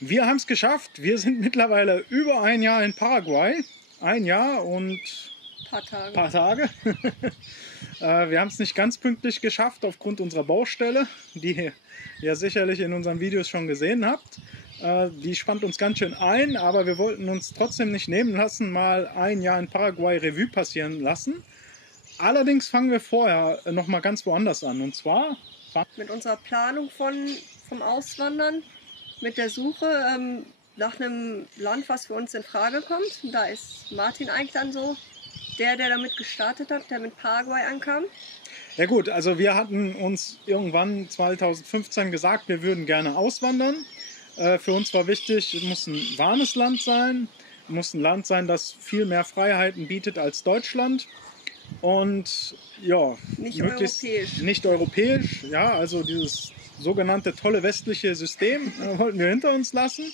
Wir haben es geschafft. Wir sind mittlerweile über ein Jahr in Paraguay. Ein Jahr und ein paar Tage. Wir haben es nicht ganz pünktlich geschafft aufgrund unserer Baustelle, die ihr ja sicherlich in unseren Videos schon gesehen habt. Die spannt uns ganz schön ein, aber wir wollten uns trotzdem nicht nehmen lassen, mal ein Jahr in Paraguay Revue passieren lassen. Allerdings fangen wir vorher noch mal ganz woanders an. Und zwar mit unserer Planung vom Auswandern, mit der Suche nach einem Land, was für uns in Frage kommt. Da ist Martin eigentlich dann so der damit gestartet hat, der mit Paraguay ankam. Ja gut, also wir hatten uns irgendwann 2015 gesagt, wir würden gerne auswandern. Für uns war wichtig, es muss ein warmes Land sein, es muss ein Land sein, das viel mehr Freiheiten bietet als Deutschland. Und ja, nicht europäisch, ja, also dieses sogenannte tolle westliche System wollten wir hinter uns lassen.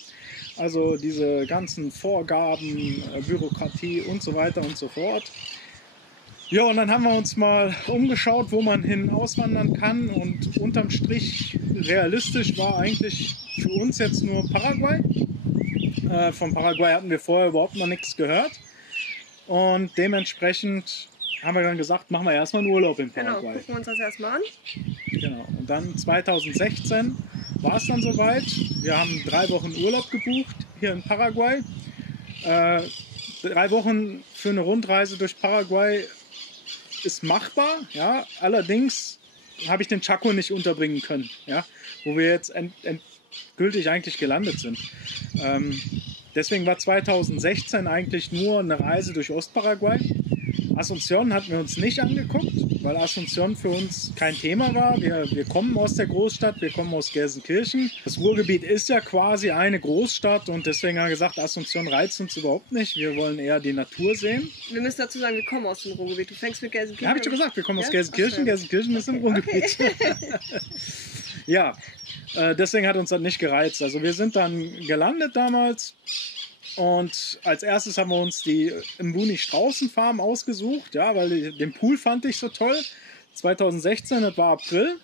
Also diese ganzen Vorgaben, Bürokratie und so weiter und so fort. Ja, und dann haben wir uns mal umgeschaut, wo man hin auswandern kann. Und unterm Strich realistisch war eigentlich für uns jetzt nur Paraguay. Von Paraguay hatten wir vorher überhaupt noch nichts gehört. Und dementsprechend haben wir dann gesagt, machen wir erstmal einen Urlaub in Paraguay. Genau, gucken wir uns das erstmal an. Genau, und dann 2016 war es dann soweit. Wir haben 3 Wochen Urlaub gebucht hier in Paraguay. 3 Wochen für eine Rundreise durch Paraguay ist machbar. Ja? Allerdings habe ich den Chaco nicht unterbringen können, ja? Wo wir jetzt endgültig eigentlich gelandet sind. Deswegen war 2016 eigentlich nur eine Reise durch Ostparaguay. Asunción hatten wir uns nicht angeguckt, weil Asunción für uns kein Thema war. Wir kommen aus der Großstadt, wir kommen aus Gelsenkirchen. Das Ruhrgebiet ist ja quasi eine Großstadt und deswegen haben wir gesagt, Asunción reizt uns überhaupt nicht. Wir wollen eher die Natur sehen. Wir müssen dazu sagen, wir kommen aus dem Ruhrgebiet. Du fängst mit Gelsenkirchen an. Ja, habe ich schon gesagt, wir kommen aus Gelsenkirchen. Gelsenkirchen ist im Ruhrgebiet. Okay. Ja, deswegen hat uns das nicht gereizt. Also wir sind dann gelandet damals. Und als erstes haben wir uns die Mbuni Straußenfarm ausgesucht, ja, weil den Pool fand ich so toll. 2016, das war April,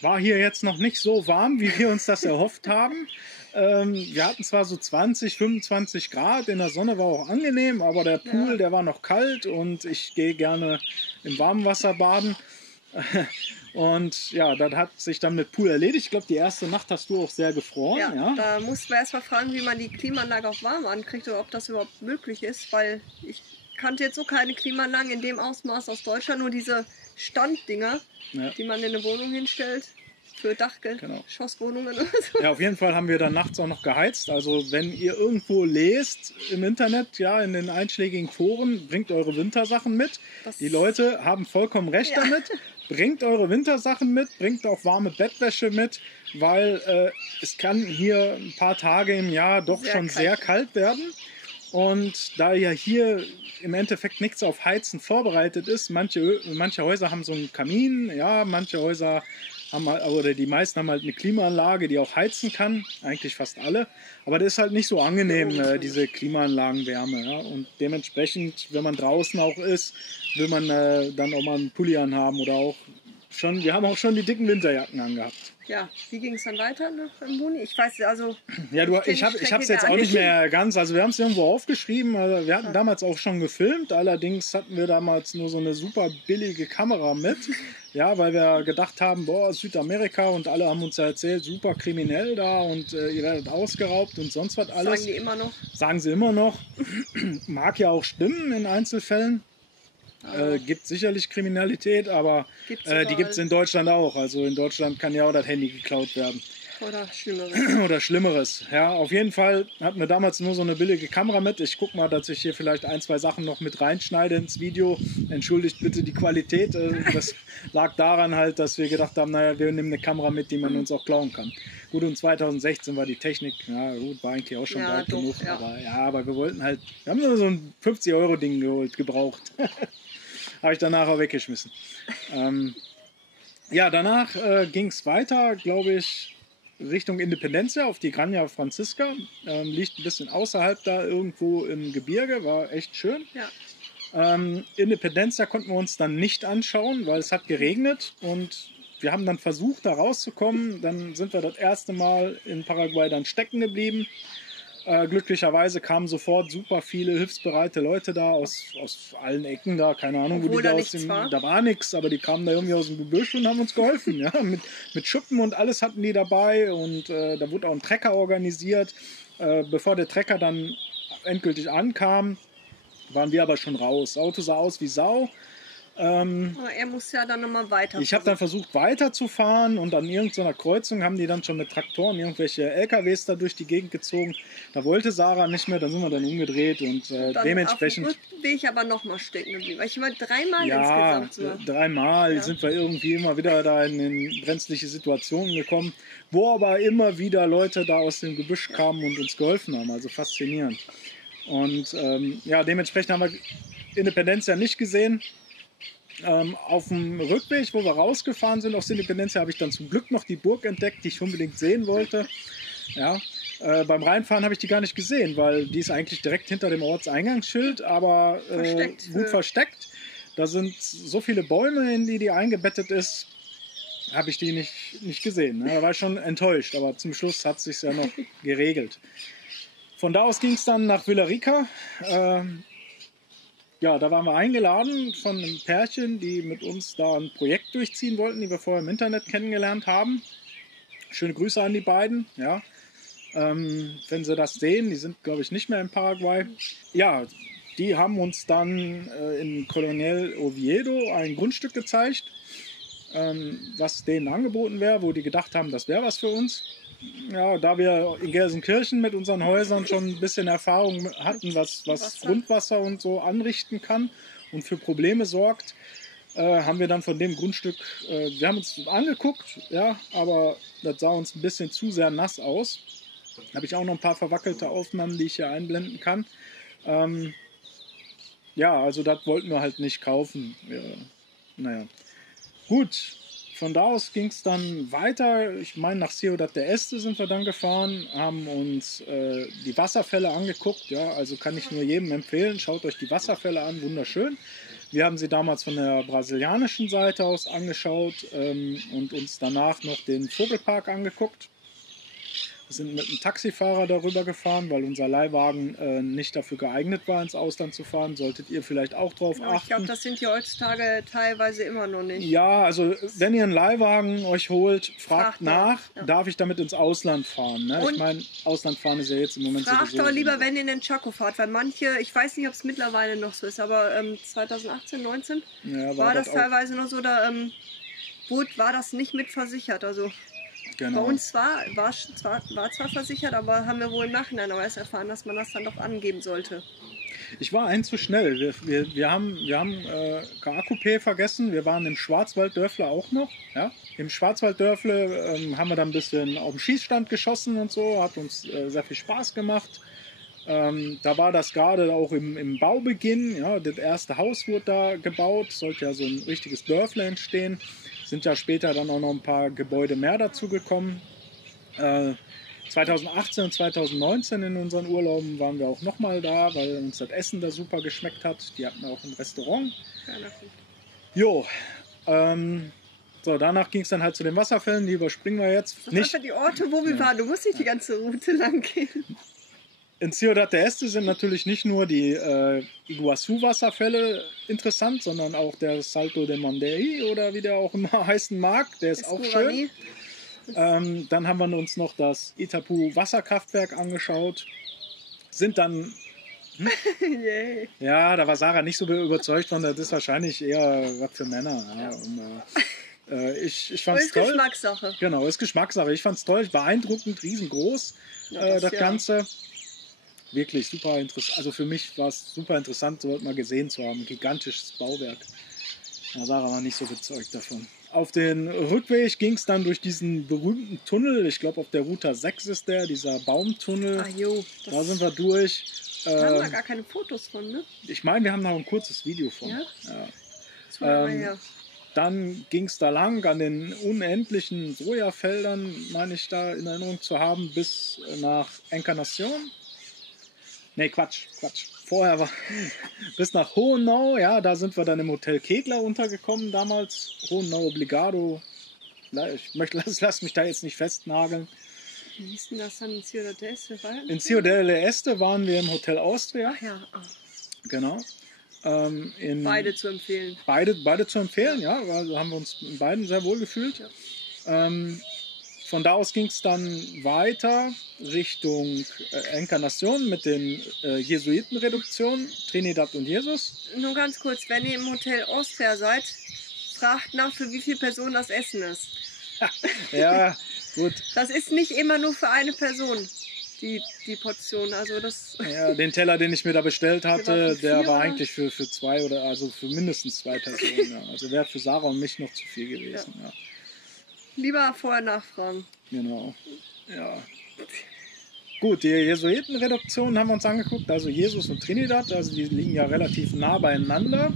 war hier jetzt noch nicht so warm, wie wir uns das erhofft haben. Wir hatten zwar so 20, 25 Grad, in der Sonne war auch angenehm, aber der Pool, der war noch kalt und ich gehe gerne im warmen Wasser baden. Und ja, das hat sich dann mit Pool erledigt. Ich glaube, die erste Nacht hast du auch sehr gefroren. Ja, da mussten wir erstmal fragen, wie man die Klimaanlage auch warm ankriegt oder ob das überhaupt möglich ist, weil ich kannte jetzt so keine Klimaanlagen in dem Ausmaß aus Deutschland, nur diese Standdinger, die man in eine Wohnung hinstellt. Für Dachgeschosswohnungen oder so. Ja, auf jeden Fall haben wir dann nachts auch noch geheizt. Also wenn ihr irgendwo lest im Internet, ja, in den einschlägigen Foren, bringt eure Wintersachen mit. Die Leute haben vollkommen recht damit. Bringt eure Wintersachen mit, bringt auch warme Bettwäsche mit, weil es kann hier ein paar Tage im Jahr doch sehr kalt werden. Und da ja hier im Endeffekt nichts auf Heizen vorbereitet ist, manche Häuser haben so einen Kamin, ja, manche Häuser haben halt, oder die meisten haben halt eine Klimaanlage, die auch heizen kann, eigentlich fast alle. Aber das ist halt nicht so angenehm, diese Klimaanlagenwärme. Ja? Und dementsprechend, wenn man draußen auch ist, will man dann auch mal einen Pulli anhaben oder auch schon, wir haben auch schon die dicken Winterjacken angehabt. Ja, wie ging es dann weiter nach Mbuni? Ich weiß, also... Ja, ich habe es jetzt auch nicht mehr ganz, also wir haben es irgendwo aufgeschrieben, also wir hatten damals auch schon gefilmt, allerdings hatten wir damals nur so eine super billige Kamera mit, ja, weil wir gedacht haben, boah, Südamerika und alle haben uns ja erzählt, super kriminell da und ihr werdet ausgeraubt und sonst was alles. Sagen die immer noch? Sagen sie immer noch. Mag ja auch stimmen in Einzelfällen. Gibt sicherlich Kriminalität, aber die gibt es in Deutschland auch. Also in Deutschland kann ja auch das Handy geklaut werden. Oder Schlimmeres. Oder Schlimmeres. Ja, auf jeden Fall hatten wir damals nur so eine billige Kamera mit. Ich gucke mal, dass ich hier vielleicht 1, 2 Sachen noch mit reinschneide ins Video. Entschuldigt bitte die Qualität. Das lag daran halt, dass wir gedacht haben, naja, wir nehmen eine Kamera mit, die man uns auch klauen kann. Gut, und 2016 war die Technik, ja gut, war eigentlich auch schon weit genug. Ja. Aber wir wollten halt, wir haben nur so ein 50-Euro-Ding gebraucht. Habe ich danach auch weggeschmissen. Ja, danach ging es weiter, glaube ich, Richtung Independencia auf die Granja Francisca. Liegt ein bisschen außerhalb da irgendwo im Gebirge, war echt schön. Ja. Independencia konnten wir uns dann nicht anschauen, weil es hat geregnet und wir haben dann versucht, da rauszukommen. Dann sind wir das erste Mal in Paraguay dann stecken geblieben. Glücklicherweise kamen sofort super viele hilfsbereite Leute da aus allen Ecken da, keine Ahnung, Obwohl wo die da nichts war. da war nichts, aber die kamen da irgendwie aus dem Gebüsch und haben uns geholfen, ja, mit Schuppen und alles hatten die dabei und da wurde auch ein Trecker organisiert. Bevor der Trecker dann endgültig ankam, waren wir aber schon raus. Das Auto sah aus wie Sau. Aber er muss ja dann nochmal weiter. Ich habe dann versucht weiterzufahren und an irgendeiner Kreuzung haben die dann schon mit Traktoren irgendwelche LKWs da durch die Gegend gezogen. Da wollte Sarah nicht mehr, da sind wir dann umgedreht und dementsprechend... Auf dem Rückweg aber nochmal stecken geblieben. Ich war dreimal ja, insgesamt so. dreimal sind wir irgendwie immer wieder da in brenzliche Situationen gekommen, wo aber immer wieder Leute da aus dem Gebüsch kamen und uns geholfen haben. Also faszinierend. Und dementsprechend haben wir Independencia nicht gesehen. Auf dem Rückweg, wo wir rausgefahren sind aus Independencia, habe ich dann zum Glück noch die Burg entdeckt, die ich unbedingt sehen wollte. Ja, beim Reinfahren habe ich die gar nicht gesehen, weil die ist eigentlich direkt hinter dem Ortseingangsschild, aber gut versteckt. Da sind so viele Bäume, in die eingebettet ist, habe ich die nicht gesehen. Ne? Da war ich schon enttäuscht, aber zum Schluss hat es sich ja noch geregelt. Von da aus ging es dann nach Villarrica. Ja, da waren wir eingeladen von einem Pärchen, die mit uns da ein Projekt durchziehen wollten, die wir vorher im Internet kennengelernt haben. Schöne Grüße an die beiden. Ja. Wenn sie das sehen, die sind, glaube ich, nicht mehr in Paraguay. Ja, die haben uns dann in Coronel Oviedo ein Grundstück gezeigt, was denen angeboten wäre, wo die gedacht haben, das wäre was für uns. Ja, da wir in Gelsenkirchen mit unseren Häusern schon ein bisschen Erfahrung hatten, was Grundwasser und so anrichten kann und für Probleme sorgt, haben wir dann von dem Grundstück, wir haben uns angeguckt, ja, aber das sah uns ein bisschen zu sehr nass aus. Da habe ich auch noch ein paar verwackelte Aufnahmen, die ich hier einblenden kann. Ja, also das wollten wir halt nicht kaufen. Ja, naja, gut. Von da aus ging es dann weiter. Ich meine, nach Ciudad del Este sind wir dann gefahren, haben uns die Wasserfälle angeguckt. Ja, also kann ich nur jedem empfehlen, schaut euch die Wasserfälle an, wunderschön. Wir haben sie damals von der brasilianischen Seite aus angeschaut und uns danach noch den Vogelpark angeguckt. Wir sind mit einem Taxifahrer darüber gefahren, weil unser Leihwagen nicht dafür geeignet war, ins Ausland zu fahren. Solltet ihr vielleicht auch drauf achten. Ich glaube, das sind die heutzutage teilweise immer noch nicht. Ja, also wenn ihr einen Leihwagen euch holt, fragt nach, darf ich damit ins Ausland fahren? Ne? Ich meine, Ausland fahren ist ja jetzt im Moment fragt sowieso... aber lieber, wenn ihr in den Chaco fahrt, weil manche, ich weiß nicht, ob es mittlerweile noch so ist, aber 2018, 19 war das teilweise noch so, da war das nicht mit versichert, also... Genau. Bei uns war zwar versichert, aber haben wir wohl im Nachhinein aber erst erfahren, dass man das dann doch angeben sollte. Ich war zu schnell. Wir haben KA-Coupé vergessen. Wir waren im Schwarzwalddörfle auch noch. Ja? Im Schwarzwalddörfle haben wir dann ein bisschen auf dem Schießstand geschossen und so. Hat uns sehr viel Spaß gemacht. Da war das gerade auch im Baubeginn. Ja? Das erste Haus wurde da gebaut. Sollte ja so ein richtiges Dörfle entstehen. Sind ja später dann auch noch ein paar Gebäude mehr dazu gekommen. 2018 und 2019 in unseren Urlauben waren wir auch nochmal da, weil uns das Essen da super geschmeckt hat. Die hatten auch ein Restaurant. Jo, so, danach ging es dann halt zu den Wasserfällen, die überspringen wir jetzt. Das sind die Orte, wo wir waren. Du musst nicht die ganze Route lang gehen. In Ciudad del Este sind natürlich nicht nur die Iguazu-Wasserfälle interessant, sondern auch der Salto de Mandei oder wie der auch immer heißen mag. Der ist auch schön. Dann haben wir uns noch das Itapu-Wasserkraftwerk angeschaut. Sind dann... Yeah. Ja, da war Sarah nicht so überzeugt von, das ist wahrscheinlich eher was für Männer. Ja. Und, ich fand's toll. Ist Geschmackssache. Genau, ist Geschmackssache. Ich fand es toll, beeindruckend, riesengroß, das Ganze. Wirklich super interessant. Also für mich war es super interessant, so mal gesehen zu haben. Ein gigantisches Bauwerk. Da war aber nicht so überzeugt davon. Auf den Rückweg ging es dann durch diesen berühmten Tunnel. Ich glaube, auf der Route 6 ist dieser Baumtunnel. Ah, jo, da sind wir durch. Da haben wir gar keine Fotos von, ne? Ich meine, wir haben noch ein kurzes Video von. Ja? Dann ging es da lang an den unendlichen Sojafeldern, meine ich da in Erinnerung zu haben, bis nach Encarnación. Nee, Quatsch. Vorher war bis nach Hohenau, ja, da sind wir dann im Hotel Kegler untergekommen damals. Hohenau Obligado, lass mich da jetzt nicht festnageln. Wie hieß denn das dann in Ciudad del Este? In Ciudad del Este waren wir im Hotel Austria. Ach ja. Oh. Genau. Beide zu empfehlen. Beide zu empfehlen, ja. Also haben wir uns in beiden sehr wohl gefühlt. Ja. Von da aus ging es dann weiter Richtung Encarnación mit den Jesuitenreduktionen, Trinidad und Jesus. Nur ganz kurz, wenn ihr im Hotel Austria seid, fragt nach, für wie viele Personen das Essen ist. Ja, gut. Das ist nicht immer nur für eine Person, die Portion. Also das ja, den Teller, den ich mir da bestellt hatte, der war eigentlich für zwei oder also für mindestens 2 Personen. Ja. Also wäre für Sarah und mich noch zu viel gewesen. Ja. Lieber vorher nachfragen. Genau. Ja. Gut, die Jesuitenreduktion haben wir uns angeguckt, also Jesus und Trinidad, also die liegen ja relativ nah beieinander.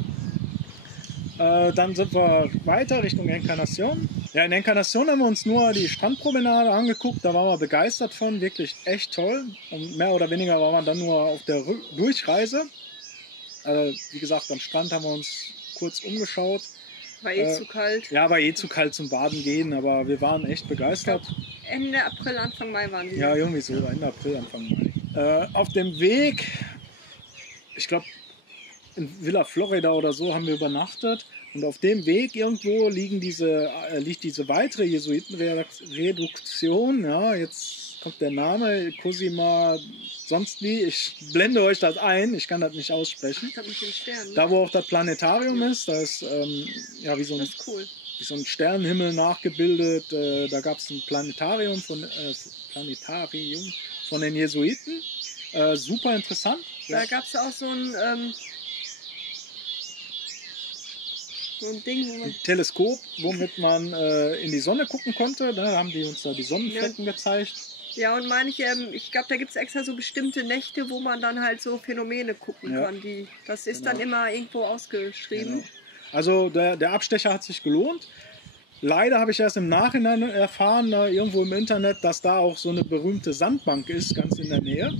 Dann sind wir weiter Richtung Encarnación. Ja, in Encarnación haben wir uns nur die Strandpromenade angeguckt, da waren wir begeistert von, wirklich echt toll. Und mehr oder weniger waren wir dann nur auf der Durchreise. Wie gesagt, am Strand haben wir uns kurz umgeschaut. War eh zu kalt. Ja, war eh zu kalt zum Baden gehen, aber wir waren echt begeistert. Ende April, Anfang Mai waren die. Ja, irgendwie so, Ende April, Anfang Mai. Auf dem Weg, ich glaube, in Villa Florida oder so haben wir übernachtet. Und auf dem Weg irgendwo liegt diese weitere Jesuitenreduktion. Ja, jetzt kommt der Name, Cosima, sonst wie. Ich blende euch das ein, ich kann das nicht aussprechen. Das mit den Sternen, ne? Da, wo auch das Planetarium ist, da ist ja wie so ein, das ist cool. Wie so ein Sternenhimmel nachgebildet. Da gab es ein Planetarium von den Jesuiten. Super interessant. Da gab es auch so ein Ding, ein Teleskop, womit man in die Sonne gucken konnte. Da haben die uns da die Sonnenflecken gezeigt. Ja, und ich glaube, da gibt es extra so bestimmte Nächte, wo man dann halt so Phänomene gucken kann. Das ist dann immer irgendwo ausgeschrieben. Genau. Also der Abstecher hat sich gelohnt. Leider habe ich erst im Nachhinein erfahren, irgendwo im Internet, dass da auch so eine berühmte Sandbank ist, ganz in der Nähe.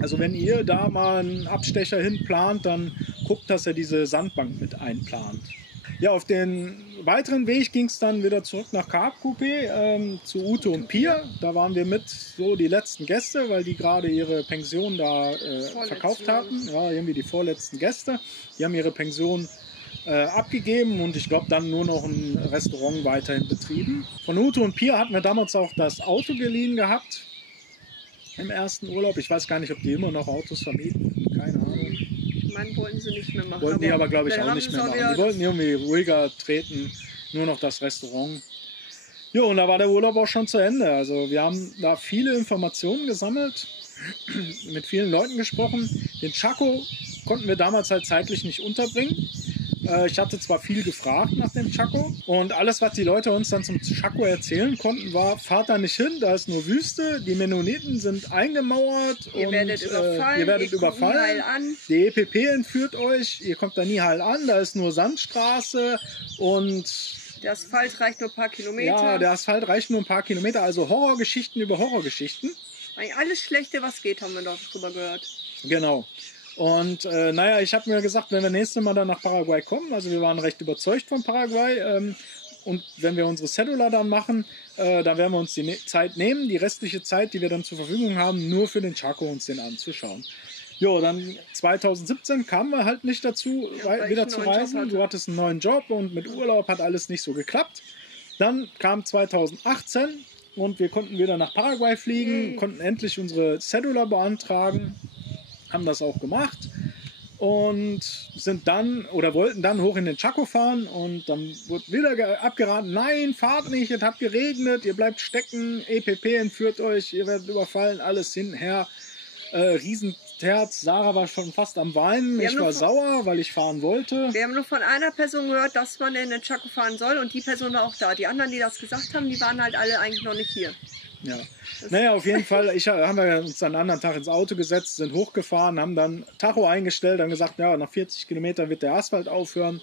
Also wenn ihr da mal einen Abstecher hinplant, dann guckt, dass ihr diese Sandbank mit einplant. Ja, auf den weiteren Weg ging es dann wieder zurück nach Cap Coupé zu Ute und Pia. Da waren wir mit so die letzten Gäste, weil die gerade ihre Pension da verkauft hatten. Ja, irgendwie die vorletzten Gäste. Die haben ihre Pension abgegeben und ich glaube dann nur noch ein Restaurant weiterhin betrieben. Von Ute und Pia hatten wir damals auch das Auto geliehen gehabt im ersten Urlaub. Ich weiß gar nicht, ob die immer noch Autos vermieten. Keine Ahnung. Ich meine, wollten sie nicht mehr machen. Wollten die aber, glaube ich, auch nicht mehr machen. Die wollten irgendwie ruhiger treten, nur noch das Restaurant. Ja, und da war der Urlaub auch schon zu Ende. Also wir haben da viele Informationen gesammelt, mit vielen Leuten gesprochen. Den Chaco konnten wir damals halt zeitlich nicht unterbringen. Ich hatte zwar viel gefragt nach dem Chaco und alles, was die Leute uns dann zum Chaco erzählen konnten, war, fahrt da nicht hin, da ist nur Wüste, die Mennoniten sind eingemauert ihr werdet überfallen, heil an. Die EPP entführt euch, ihr kommt da nie heil an, da ist nur Sandstraße und... Der Asphalt reicht nur ein paar Kilometer. Ja, der Asphalt reicht nur ein paar Kilometer, also Horrorgeschichten über Horrorgeschichten. Eigentlich alles Schlechte, was geht, haben wir doch drüber gehört. Genau. Und naja, ich habe mir gesagt, wenn wir nächstes Mal dann nach Paraguay kommen, also wir waren recht überzeugt von Paraguay, und wenn wir unsere Cedula dann machen, dann werden wir uns die Zeit nehmen, die restliche Zeit, die wir dann zur Verfügung haben, nur für den Chaco uns den anzuschauen. Jo, dann 2017 kamen wir halt nicht dazu, wieder zu reisen. Du hattest einen neuen Job und mit Urlaub hat alles nicht so geklappt. Dann kam 2018 und wir konnten wieder nach Paraguay fliegen, konnten endlich unsere Cedula beantragen. Haben das auch gemacht und sind dann oder wollten dann hoch in den Chaco fahren und dann wurde wieder abgeraten, nein, fahrt nicht, es hat geregnet, ihr bleibt stecken, EPP entführt euch, ihr werdet überfallen, alles hinher, Riesenterz, Sarah war schon fast am Weinen, ich war sauer, weil ich fahren wollte. Wir haben nur von einer Person gehört, dass man in den Chaco fahren soll und die Person war auch da. Die anderen, die das gesagt haben, die waren halt alle eigentlich noch nicht hier. Ja, naja, auf jeden Fall, haben wir uns dann einen anderen Tag ins Auto gesetzt, sind hochgefahren, haben dann Tacho eingestellt, haben gesagt, ja, nach 40 Kilometern wird der Asphalt aufhören.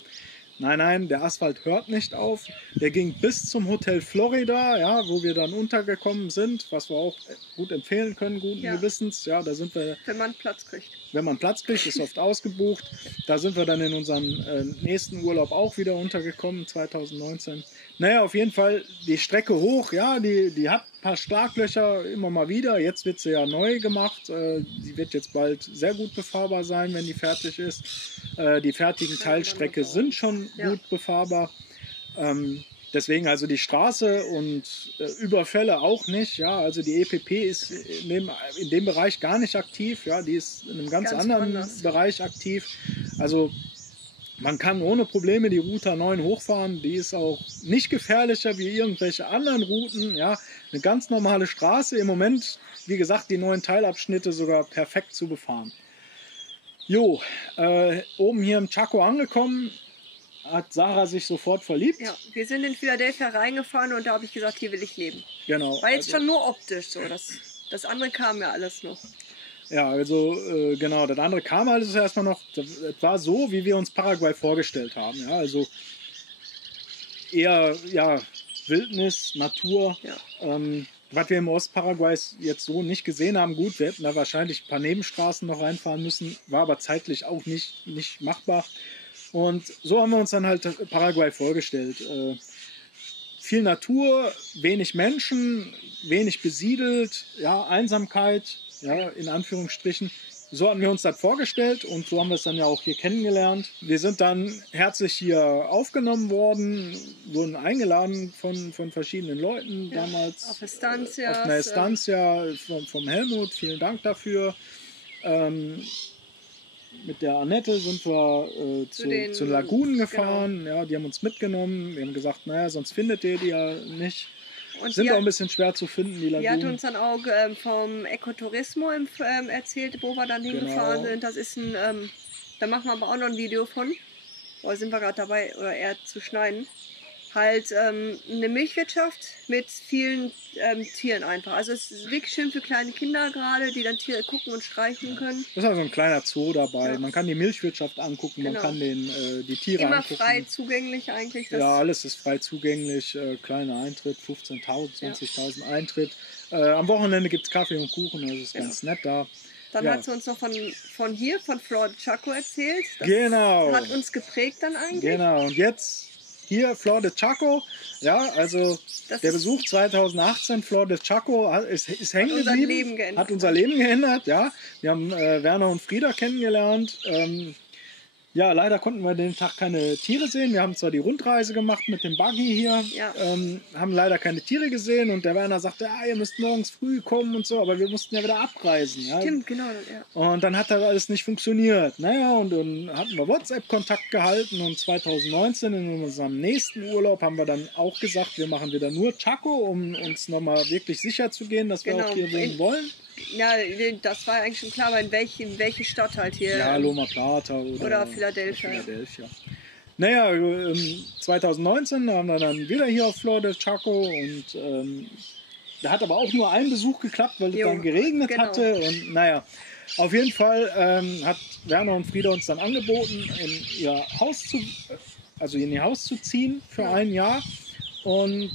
Nein, der Asphalt hört nicht auf. Der ging bis zum Hotel Florida, ja, wo wir dann untergekommen sind, was wir auch gut empfehlen können, guten Gewissens. Ja, da sind wir. Wenn man Platz kriegt. Wenn man Platz kriegt, ist oft ausgebucht. Da sind wir dann in unserem nächsten Urlaub auch wieder untergekommen, 2019. Naja, auf jeden Fall die Strecke hoch, ja, die hat ein paar Schlaglöcher immer mal wieder. Jetzt wird sie ja neu gemacht. Die wird jetzt bald sehr gut befahrbar sein, wenn die fertig ist. Die fertigen Teilstrecke sind schon gut befahrbar. Deswegen also die Straße und Überfälle auch nicht. Ja, also die EPP ist in dem Bereich gar nicht aktiv. Ja, die ist in einem ganz anderen Bereich aktiv. Also man kann ohne Probleme die Route 9 hochfahren. Die ist auch nicht gefährlicher wie irgendwelche anderen Routen. Ja, eine ganz normale Straße. Im Moment, wie gesagt, die neuen Teilabschnitte sogar perfekt zu befahren. Jo, oben hier im Chaco angekommen, hat Sarah sich sofort verliebt. Ja, wir sind in Philadelphia reingefahren und da habe ich gesagt, hier will ich leben. Genau. War jetzt schon nur optisch so. Das andere kam ja alles noch. Ja, also genau, das andere kam alles erstmal noch. Das war so, wie wir uns Paraguay vorgestellt haben. Ja, also eher Wildnis, Natur. Ja. Was wir im Ostparaguay jetzt so nicht gesehen haben, gut, wir hätten da wahrscheinlich ein paar Nebenstraßen noch reinfahren müssen, war aber zeitlich auch nicht machbar. Und so haben wir uns dann halt Paraguay vorgestellt. Viel Natur, wenig Menschen, wenig besiedelt, ja, Einsamkeit, ja, in Anführungsstrichen. So haben wir uns das vorgestellt und so haben wir es dann ja auch hier kennengelernt. Wir sind dann herzlich hier aufgenommen worden, wurden eingeladen von verschiedenen Leuten damals. Auf Estancias. Auf einer Estancia vom Helmut, vielen Dank dafür. Mit der Annette sind wir zu Lagunen gefahren. Genau. Ja, die haben uns mitgenommen. Wir haben gesagt, naja, sonst findet ihr die ja nicht. Und sind auch ein bisschen schwer zu finden, die Lagunen. Die hat uns dann auch vom Ecoturismo erzählt, wo wir dann hingefahren sind. Das ist da machen wir aber auch noch ein Video von. Da sind wir gerade dabei, oder eher zu schneiden. Halt eine Milchwirtschaft mit vielen Tieren einfach. Also es ist wirklich schön für kleine Kinder gerade, die dann Tiere gucken und streicheln können. Da ist also ein kleiner Zoo dabei. Ja. Man kann die Milchwirtschaft angucken, man kann die Tiere immer angucken. Immer frei zugänglich eigentlich. Ja, alles ist frei zugänglich. Kleiner Eintritt, 15.000, 20.000 Eintritt. Am Wochenende gibt es Kaffee und Kuchen, das ist ganz nett da. Dann hat sie uns noch von Flor de Chaco erzählt. Das hat uns geprägt dann eigentlich. Genau, und jetzt hier Flor de Chaco, ja, also der Besuch 2018, Flor de Chaco ist hängen geblieben, hat unser Leben geändert, ja. Wir haben Werner und Frieda kennengelernt. Ja, leider konnten wir den Tag keine Tiere sehen. Wir haben zwar die Rundreise gemacht mit dem Buggy hier, haben leider keine Tiere gesehen und der Werner sagte, ihr müsst morgens früh kommen und so, aber wir mussten ja wieder abreisen. Ja. Stimmt, genau. Ja. Und dann hat das alles nicht funktioniert. Naja, und dann hatten wir WhatsApp-Kontakt gehalten und 2019 in unserem nächsten Urlaub haben wir dann auch gesagt, wir machen wieder nur Chaco, um uns nochmal wirklich sicher zu gehen, dass wir auch hier wohnen wollen. Ja, das war eigentlich schon klar, aber in welche Stadt halt hier? Ja, Loma Plata oder Philadelphia. Naja, 2019 haben wir dann wieder hier auf Flor de Chaco und da hat aber auch nur ein Besuch geklappt, weil es dann geregnet hatte und naja, auf jeden Fall hat Werner und Frieda uns dann angeboten, in ihr Haus zu ziehen für ein Jahr und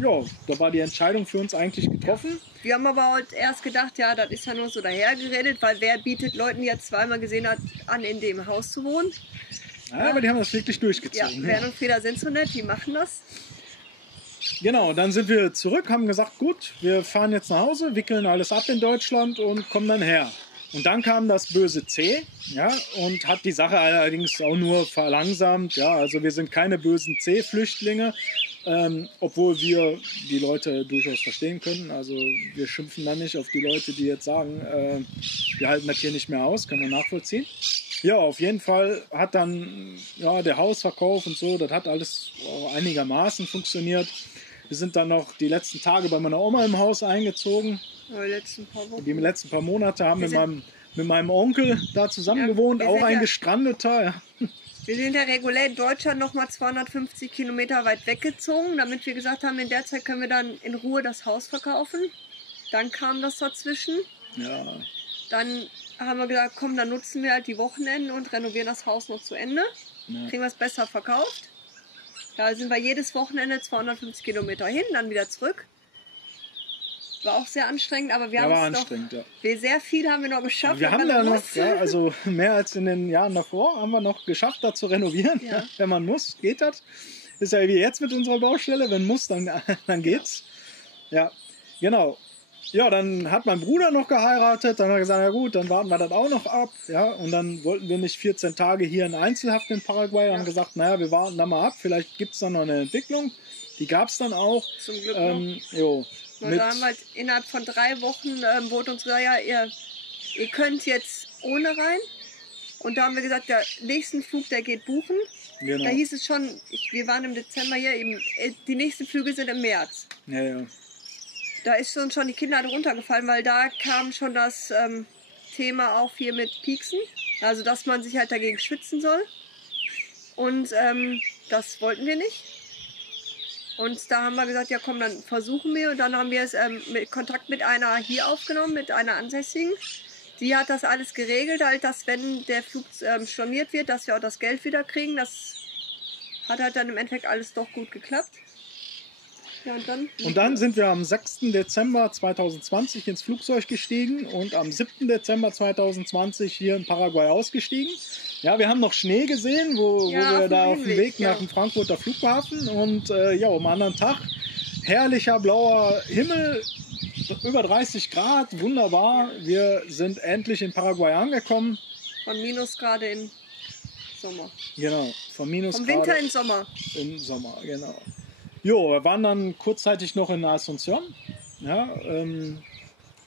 ja, da war die Entscheidung für uns eigentlich getroffen. Wir haben aber heute erst gedacht, ja, das ist ja nur so dahergeredet, weil wer bietet Leuten, die er zweimal gesehen hat, an, in dem Haus zu wohnen? Ja, aber die haben das wirklich durchgezogen. Ja, Werner und Frieda sind so nett, die machen das. Genau, dann sind wir zurück, haben gesagt, gut, wir fahren jetzt nach Hause, wickeln alles ab in Deutschland und kommen dann her. Und dann kam das böse C, ja, und hat die Sache allerdings auch nur verlangsamt. Ja, also wir sind keine bösen C-Flüchtlinge, obwohl wir die Leute durchaus verstehen können. Also wir schimpfen dann nicht auf die Leute, die jetzt sagen, wir halten das hier nicht mehr aus, können wir nachvollziehen. Ja, auf jeden Fall hat dann der Hausverkauf und so, das hat alles einigermaßen funktioniert. Wir sind dann noch die letzten Tage bei meiner Oma im Haus eingezogen. Die letzten paar Monate haben wir mit meinem Onkel da zusammen gewohnt, auch ein Gestrandeter. Ja. Wir sind ja regulär in Deutschland nochmal 250 Kilometer weit weggezogen, damit wir gesagt haben, in der Zeit können wir dann in Ruhe das Haus verkaufen. Dann kam das dazwischen. Ja. Dann haben wir gesagt, komm, dann nutzen wir halt die Wochenenden und renovieren das Haus noch zu Ende. kriegen wir es besser verkauft. Da sind wir jedes Wochenende 250 Kilometer hin, dann wieder zurück. War auch sehr anstrengend, aber wir haben es noch, sehr viel haben wir noch geschafft. Wir haben da noch, also mehr als in den Jahren davor, haben wir noch geschafft, da zu renovieren. Ja. Wenn man muss, geht das. Ist ja wie jetzt mit unserer Baustelle, wenn muss, dann geht's. Ja, genau. Ja, dann hat mein Bruder noch geheiratet, dann hat er gesagt, ja gut, dann warten wir das auch noch ab. Ja, und dann wollten wir nicht 14 Tage hier in Einzelhaft in Paraguay, haben gesagt, naja, wir warten da mal ab, vielleicht gibt es dann noch eine Entwicklung. Die gab es dann auch. Zum Glück noch. Und da haben wir halt innerhalb von 3 Wochen wurde uns gesagt, ja, ihr könnt jetzt ohne rein. Und da haben wir gesagt, der nächsten Flug, der geht buchen. Genau. Da hieß es schon, wir waren im Dezember hier, die nächsten Flüge sind im März. Ja. Da ist uns schon die Kinder runtergefallen, weil da kam schon das Thema auch hier mit Pieksen. Also, dass man sich halt dagegen schützen soll. Und das wollten wir nicht. Und da haben wir gesagt, ja komm, dann versuchen wir. Und dann haben wir es mit Kontakt mit einer hier aufgenommen, mit einer Ansässigen. Die hat das alles geregelt, halt, dass wenn der Flug storniert wird, dass wir auch das Geld wieder kriegen. Das hat halt dann im Endeffekt alles doch gut geklappt. Ja, und dann sind wir am 6. Dezember 2020 ins Flugzeug gestiegen und am 7. Dezember 2020 hier in Paraguay ausgestiegen. Ja, wir haben noch Schnee gesehen, wo wir da auf dem Weg nach dem Frankfurter Flughafen und am anderen Tag herrlicher blauer Himmel, über 30 Grad, wunderbar. Wir sind endlich in Paraguay angekommen. Von Minusgrade in Sommer. Genau, vom Winter in Sommer. Im Sommer, genau. Jo, wir waren dann kurzzeitig noch in Asunción. Ja,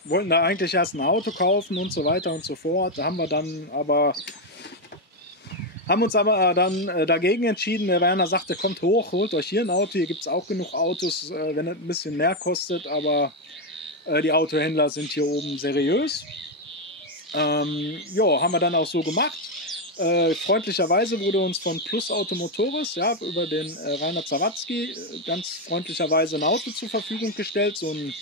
wollten da eigentlich erst ein Auto kaufen und so weiter und so fort. Da haben wir dann haben uns aber dann dagegen entschieden. Der Werner sagte, kommt hoch, holt euch hier ein Auto. Hier gibt es auch genug Autos, wenn es ein bisschen mehr kostet. Aber die Autohändler sind hier oben seriös. Haben wir dann auch so gemacht. Freundlicherweise wurde uns von Plus Automotores, ja, über den Rainer Zawatzki, ganz freundlicherweise ein Auto zur Verfügung gestellt, so ein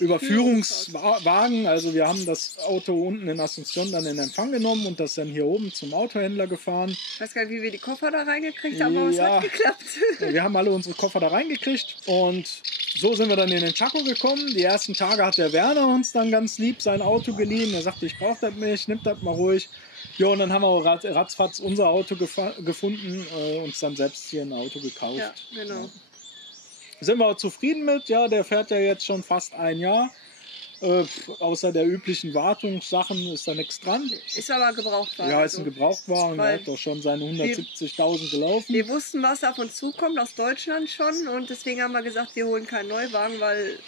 Überführungswagen. Also wir haben das Auto unten in Asunción dann in Empfang genommen und das dann hier oben zum Autohändler gefahren. Ich weiß gar nicht, wie wir die Koffer da reingekriegt haben, aber es hat geklappt. Wir haben alle unsere Koffer da reingekriegt und so sind wir dann in den Chaco gekommen. Die ersten Tage hat der Werner uns dann ganz lieb sein Auto geliehen. Er sagte, ich brauche das nicht, nimm das mal ruhig. Ja, und dann haben wir auch ratzfatz unser Auto gefunden, uns dann selbst hier ein Auto gekauft. Ja, genau. Ja. Sind wir auch zufrieden mit, ja, der fährt ja jetzt schon fast 1 Jahr. Außer der üblichen Wartungssachen ist da nichts dran. Ist aber Gebrauchtwagen. Ja, ist ein Gebrauchtwagen, der hat doch schon seine 170.000 gelaufen. Wir wussten, was auf uns zukommt, aus Deutschland schon, und deswegen haben wir gesagt, wir holen keinen Neuwagen, weil,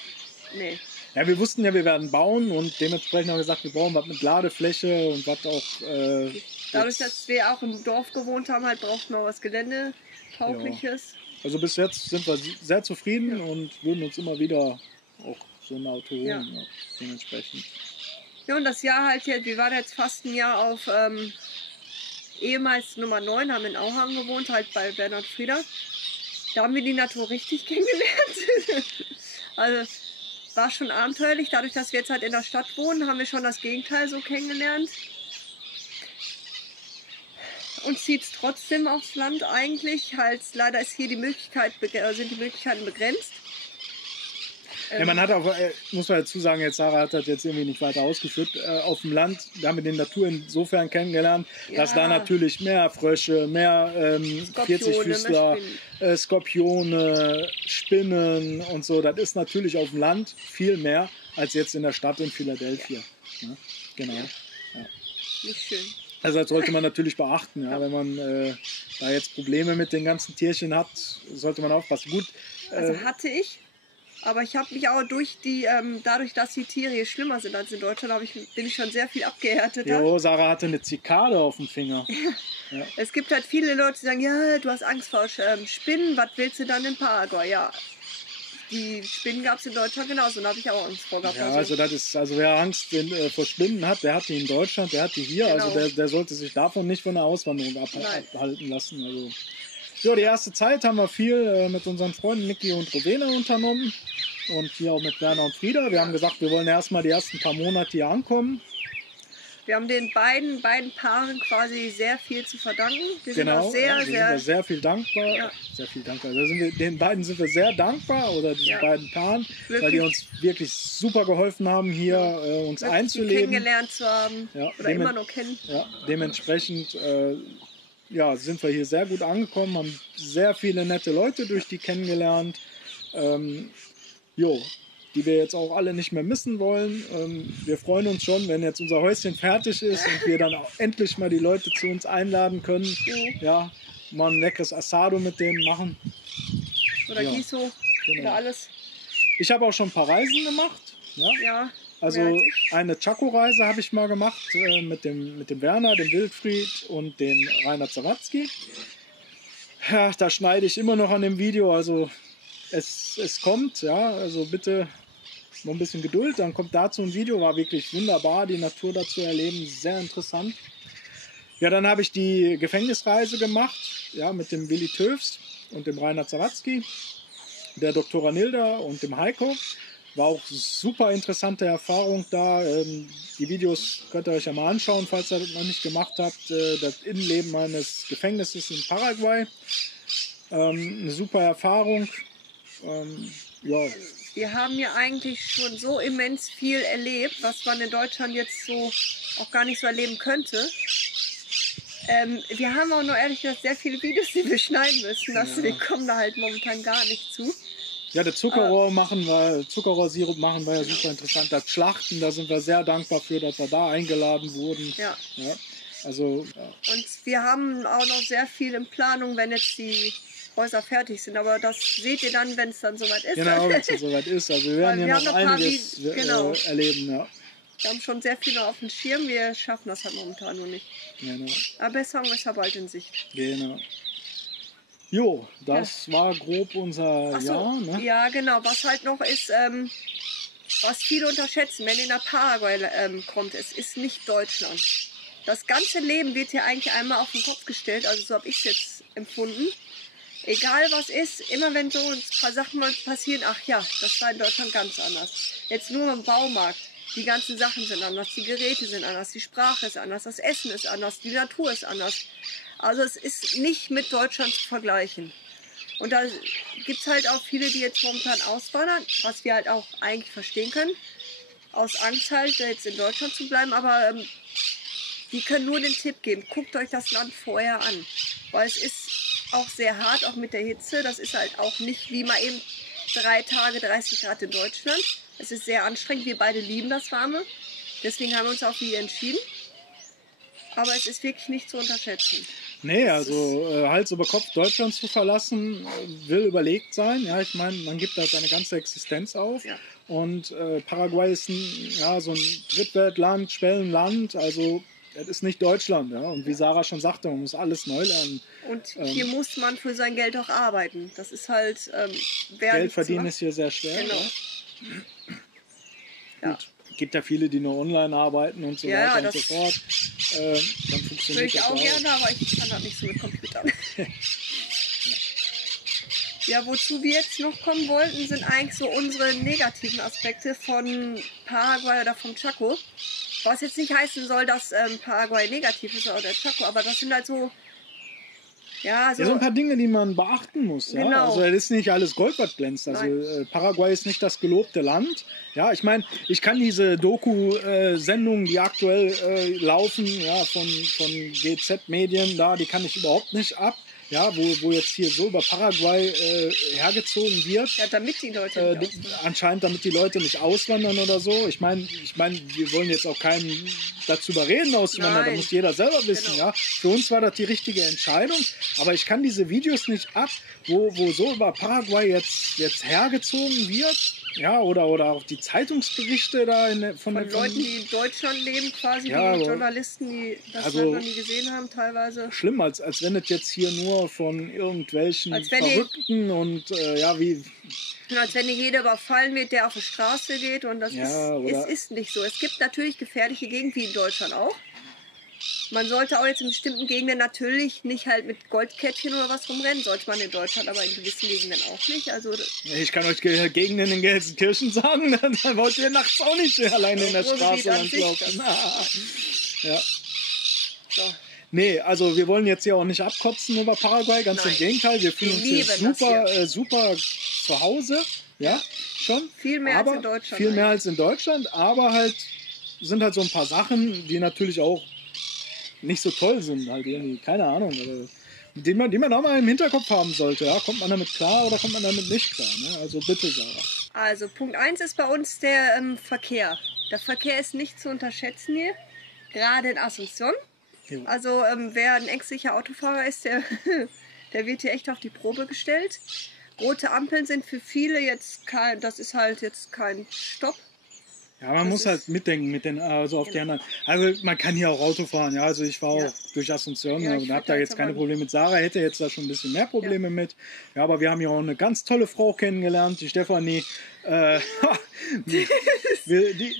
nee. Ja, wir wussten ja, wir werden bauen und dementsprechend haben wir gesagt, wir brauchen was mit Ladefläche und was auch... Dadurch, dass wir auch im Dorf gewohnt haben, halt brauchten wir was Geländetaugliches. Ja. Also bis jetzt sind wir sehr zufrieden und würden uns immer wieder auch so ein Auto holen, ja, dementsprechend. Ja, und das Jahr halt hier, wir waren jetzt fast ein Jahr auf ehemals Nummer 9, haben in Auhang gewohnt, halt bei Bernhard Frieder. Da haben wir die Natur richtig kennengelernt. Also war schon abenteuerlich. Dadurch, dass wir jetzt halt in der Stadt wohnen, haben wir schon das Gegenteil so kennengelernt. Uns zieht es trotzdem aufs Land eigentlich. Halt, leider ist hier sind die Möglichkeiten begrenzt. Ja, man hat auch, muss man dazu sagen, jetzt Sarah hat das jetzt irgendwie nicht weiter ausgeführt, auf dem Land, da haben wir die Natur insofern kennengelernt, ja, dass da natürlich mehr Frösche, mehr 40-Füßler, Skorpione, Spinnen und so, das ist natürlich auf dem Land viel mehr als jetzt in der Stadt in Philadelphia. Ja. Ja, genau. Ja. Nicht schön. Also das sollte man natürlich beachten, ja, wenn man da jetzt Probleme mit den ganzen Tierchen hat, sollte man aufpassen. Gut. Also hatte ich. Aber ich habe mich auch dadurch, dass die Tiere hier schlimmer sind als in Deutschland, bin ich schon sehr viel abgehärtet. Jo, Sarah hatte eine Zikade auf dem Finger. Ja. Es gibt halt viele Leute, die sagen, ja, du hast Angst vor Spinnen, was willst du dann in Paraguay? Ja, die Spinnen gab es in Deutschland genauso, da habe ich auch Angst vor gehabt. Ja, also wer Angst vor Spinnen hat, der hat die in Deutschland, der hat die hier. Genau. Also der sollte sich davon nicht von der Auswanderung abhalten lassen. Also. Ja, die erste Zeit haben wir viel mit unseren Freunden Niki und Rowena unternommen und hier auch mit Werner und Frieda. Wir haben gesagt, wir wollen erstmal die ersten paar Monate hier ankommen. Wir haben den beiden Paaren quasi sehr viel zu verdanken. Wir sind auch sind wir sehr viel dankbar. Ja. Sehr viel dankbar. Also den beiden sind wir sehr dankbar, oder diesen beiden Paaren, weil die uns wirklich super geholfen haben, hier uns einzuleben. Kennengelernt zu haben oder immer noch kennen. Ja, dementsprechend sind wir hier sehr gut angekommen, haben sehr viele nette Leute durch die kennengelernt. Die wir jetzt auch alle nicht mehr missen wollen. Wir freuen uns schon, wenn jetzt unser Häuschen fertig ist und wir dann auch endlich mal die Leute zu uns einladen können. Ja, mal ein leckeres Asado mit denen machen. Oder Giso, oder alles. Ich habe auch schon ein paar Reisen gemacht. Ja. Also eine Chaco-Reise habe ich mal gemacht mit dem Werner, dem Wilfried und dem Rainer Zawadzki. Ja, da schneide ich immer noch an dem Video, also es kommt, also bitte noch ein bisschen Geduld, dann kommt dazu ein Video, war wirklich wunderbar, die Natur dazu erleben, sehr interessant. Ja, dann habe ich die Gefängnisreise gemacht, mit dem Willi Töfs und dem Rainer Zawadzki, der Dr. Nilda und dem Heiko. War auch super interessante Erfahrung da. Die Videos könnt ihr euch ja mal anschauen, falls ihr das noch nicht gemacht habt. Das Innenleben eines Gefängnisses in Paraguay. Eine super Erfahrung. Wir haben ja eigentlich schon so immens viel erlebt, was man in Deutschland jetzt so auch gar nicht so erleben könnte. Wir haben auch noch ehrlich gesagt sehr viele Videos, die wir schneiden müssen. Wir kommen da halt momentan gar nicht zu. Ja, das Zuckerrohrsirup machen war ja super interessant. Das Schlachten, da sind wir sehr dankbar für, dass wir da eingeladen wurden. Ja. Und wir haben auch noch sehr viel in Planung, wenn jetzt die Häuser fertig sind. Aber das seht ihr dann, wenn es dann soweit ist. Genau, wenn es dann soweit ist. Also wir werden ja noch einiges erleben. Ja. Wir haben schon sehr viel auf dem Schirm. Wir schaffen das halt momentan noch nicht. Genau. Aber Besserung ist ja bald in Sicht. Genau. Das war grob unser Jahr. Ne? Ja, genau. Was halt noch ist, was viele unterschätzen, wenn ihr nach Paraguay kommt, es ist nicht Deutschland. Das ganze Leben wird hier eigentlich einmal auf den Kopf gestellt. Also so habe ich es jetzt empfunden. Egal was ist, immer wenn so ein paar Sachen passieren, ach ja, das war in Deutschland ganz anders. Jetzt nur im Baumarkt. Die ganzen Sachen sind anders, die Geräte sind anders, die Sprache ist anders, das Essen ist anders, die Natur ist anders. Also es ist nicht mit Deutschland zu vergleichen. Und da gibt es halt auch viele, die jetzt momentan auswandern, was wir halt auch eigentlich verstehen können. Aus Angst halt, jetzt in Deutschland zu bleiben. Aber die können nur den Tipp geben, guckt euch das Land vorher an. Weil es ist auch sehr hart, auch mit der Hitze. Das ist halt auch nicht wie mal eben 3 Tage 30 Grad in Deutschland. Es ist sehr anstrengend. Wir beide lieben das Warme. Deswegen haben wir uns auch für hier entschieden. Aber es ist wirklich nicht zu unterschätzen. Nee, also Hals über Kopf Deutschland zu verlassen, will überlegt sein. Ja, ich meine, man gibt da seine ganze Existenz auf. Ja. Und Paraguay ist so ein Drittweltland, Schwellenland. Also das ist nicht Deutschland. Ja? Und wie Sarah schon sagte, man muss alles neu lernen. Und hier muss man für sein Geld auch arbeiten. Das ist halt... Geld verdienen ist hier sehr schwer. Genau. Ja. Gut. Gibt ja viele, die nur online arbeiten und so weiter und so fort. Dann funktioniert würde ich auch gerne, aber ich kann das nicht so mit Computern. Ja, wozu wir jetzt noch kommen wollten, sind eigentlich so unsere negativen Aspekte von Paraguay oder vom Chaco. Was jetzt nicht heißen soll, dass Paraguay negativ ist oder der Chaco, aber das sind halt so... Ja, so ein paar Dinge, die man beachten muss. Ja? Genau. Also es ist nicht alles Gold, was glänzt. Also Paraguay ist nicht das gelobte Land. Ja, ich meine, ich kann diese Doku-Sendungen, die aktuell laufen, von GZ-Medien, die kann ich überhaupt nicht ab. Ja, wo jetzt hier so über Paraguay hergezogen wird. Ja, damit die Leute nicht anscheinend, damit die Leute nicht auswandern oder so. Ich meine, wir wollen jetzt auch keinen dazu überreden, auszuwandern. Da muss jeder selber wissen. Genau. Ja. Für uns war das die richtige Entscheidung. Aber ich kann diese Videos nicht ab, wo so über Paraguay jetzt hergezogen wird. Ja, oder auch die Zeitungsberichte da von Leuten, die in Deutschland leben, quasi, die Journalisten, die das Land noch nie gesehen haben, teilweise. Schlimm, als wenn das jetzt hier nur von irgendwelchen Verrückten und als wenn hier jeder überfallen wird, der auf die Straße geht. Und das ist nicht so. Es gibt natürlich gefährliche Gegenden, wie in Deutschland auch. Man sollte auch jetzt in bestimmten Gegenden natürlich nicht halt mit Goldkettchen oder was rumrennen, sollte man in Deutschland, aber in gewissen Gegenden auch nicht. Also ich kann euch Gegenden in Gelsenkirchen sagen, dann wollt ihr nachts auch nicht alleine in der Straße langlaufen. Ja. So. Nee, also wir wollen jetzt hier auch nicht abkotzen über Paraguay, ganz Nein. im Gegenteil. Wir fühlen uns hier super zu Hause. Ja, schon. Viel mehr als in Deutschland. Viel mehr als in Deutschland, aber halt sind halt so ein paar Sachen, die natürlich auch nicht so toll sind. Halt irgendwie, keine Ahnung. Die man auch mal im Hinterkopf haben sollte. Ja? Kommt man damit klar oder kommt man damit nicht klar? Ne? Also bitte, Sarah. Also Punkt 1 ist bei uns der Verkehr. Der Verkehr ist nicht zu unterschätzen hier, gerade in Asunción. Jo. Also wer ein ängstlicher Autofahrer ist, der, der wird hier echt auf die Probe gestellt. Rote Ampeln sind für viele jetzt kein, das ist halt jetzt kein Stopp. Ja, man muss halt mitdenken mit den, also auf die anderen. Also man kann hier auch Auto fahren, ja. Also ich fahre auch durch Asunción und habe da jetzt keine Probleme mit. Sarah hätte jetzt da schon ein bisschen mehr Probleme mit. Ja, aber wir haben hier auch eine ganz tolle Frau kennengelernt, die Stefanie. Die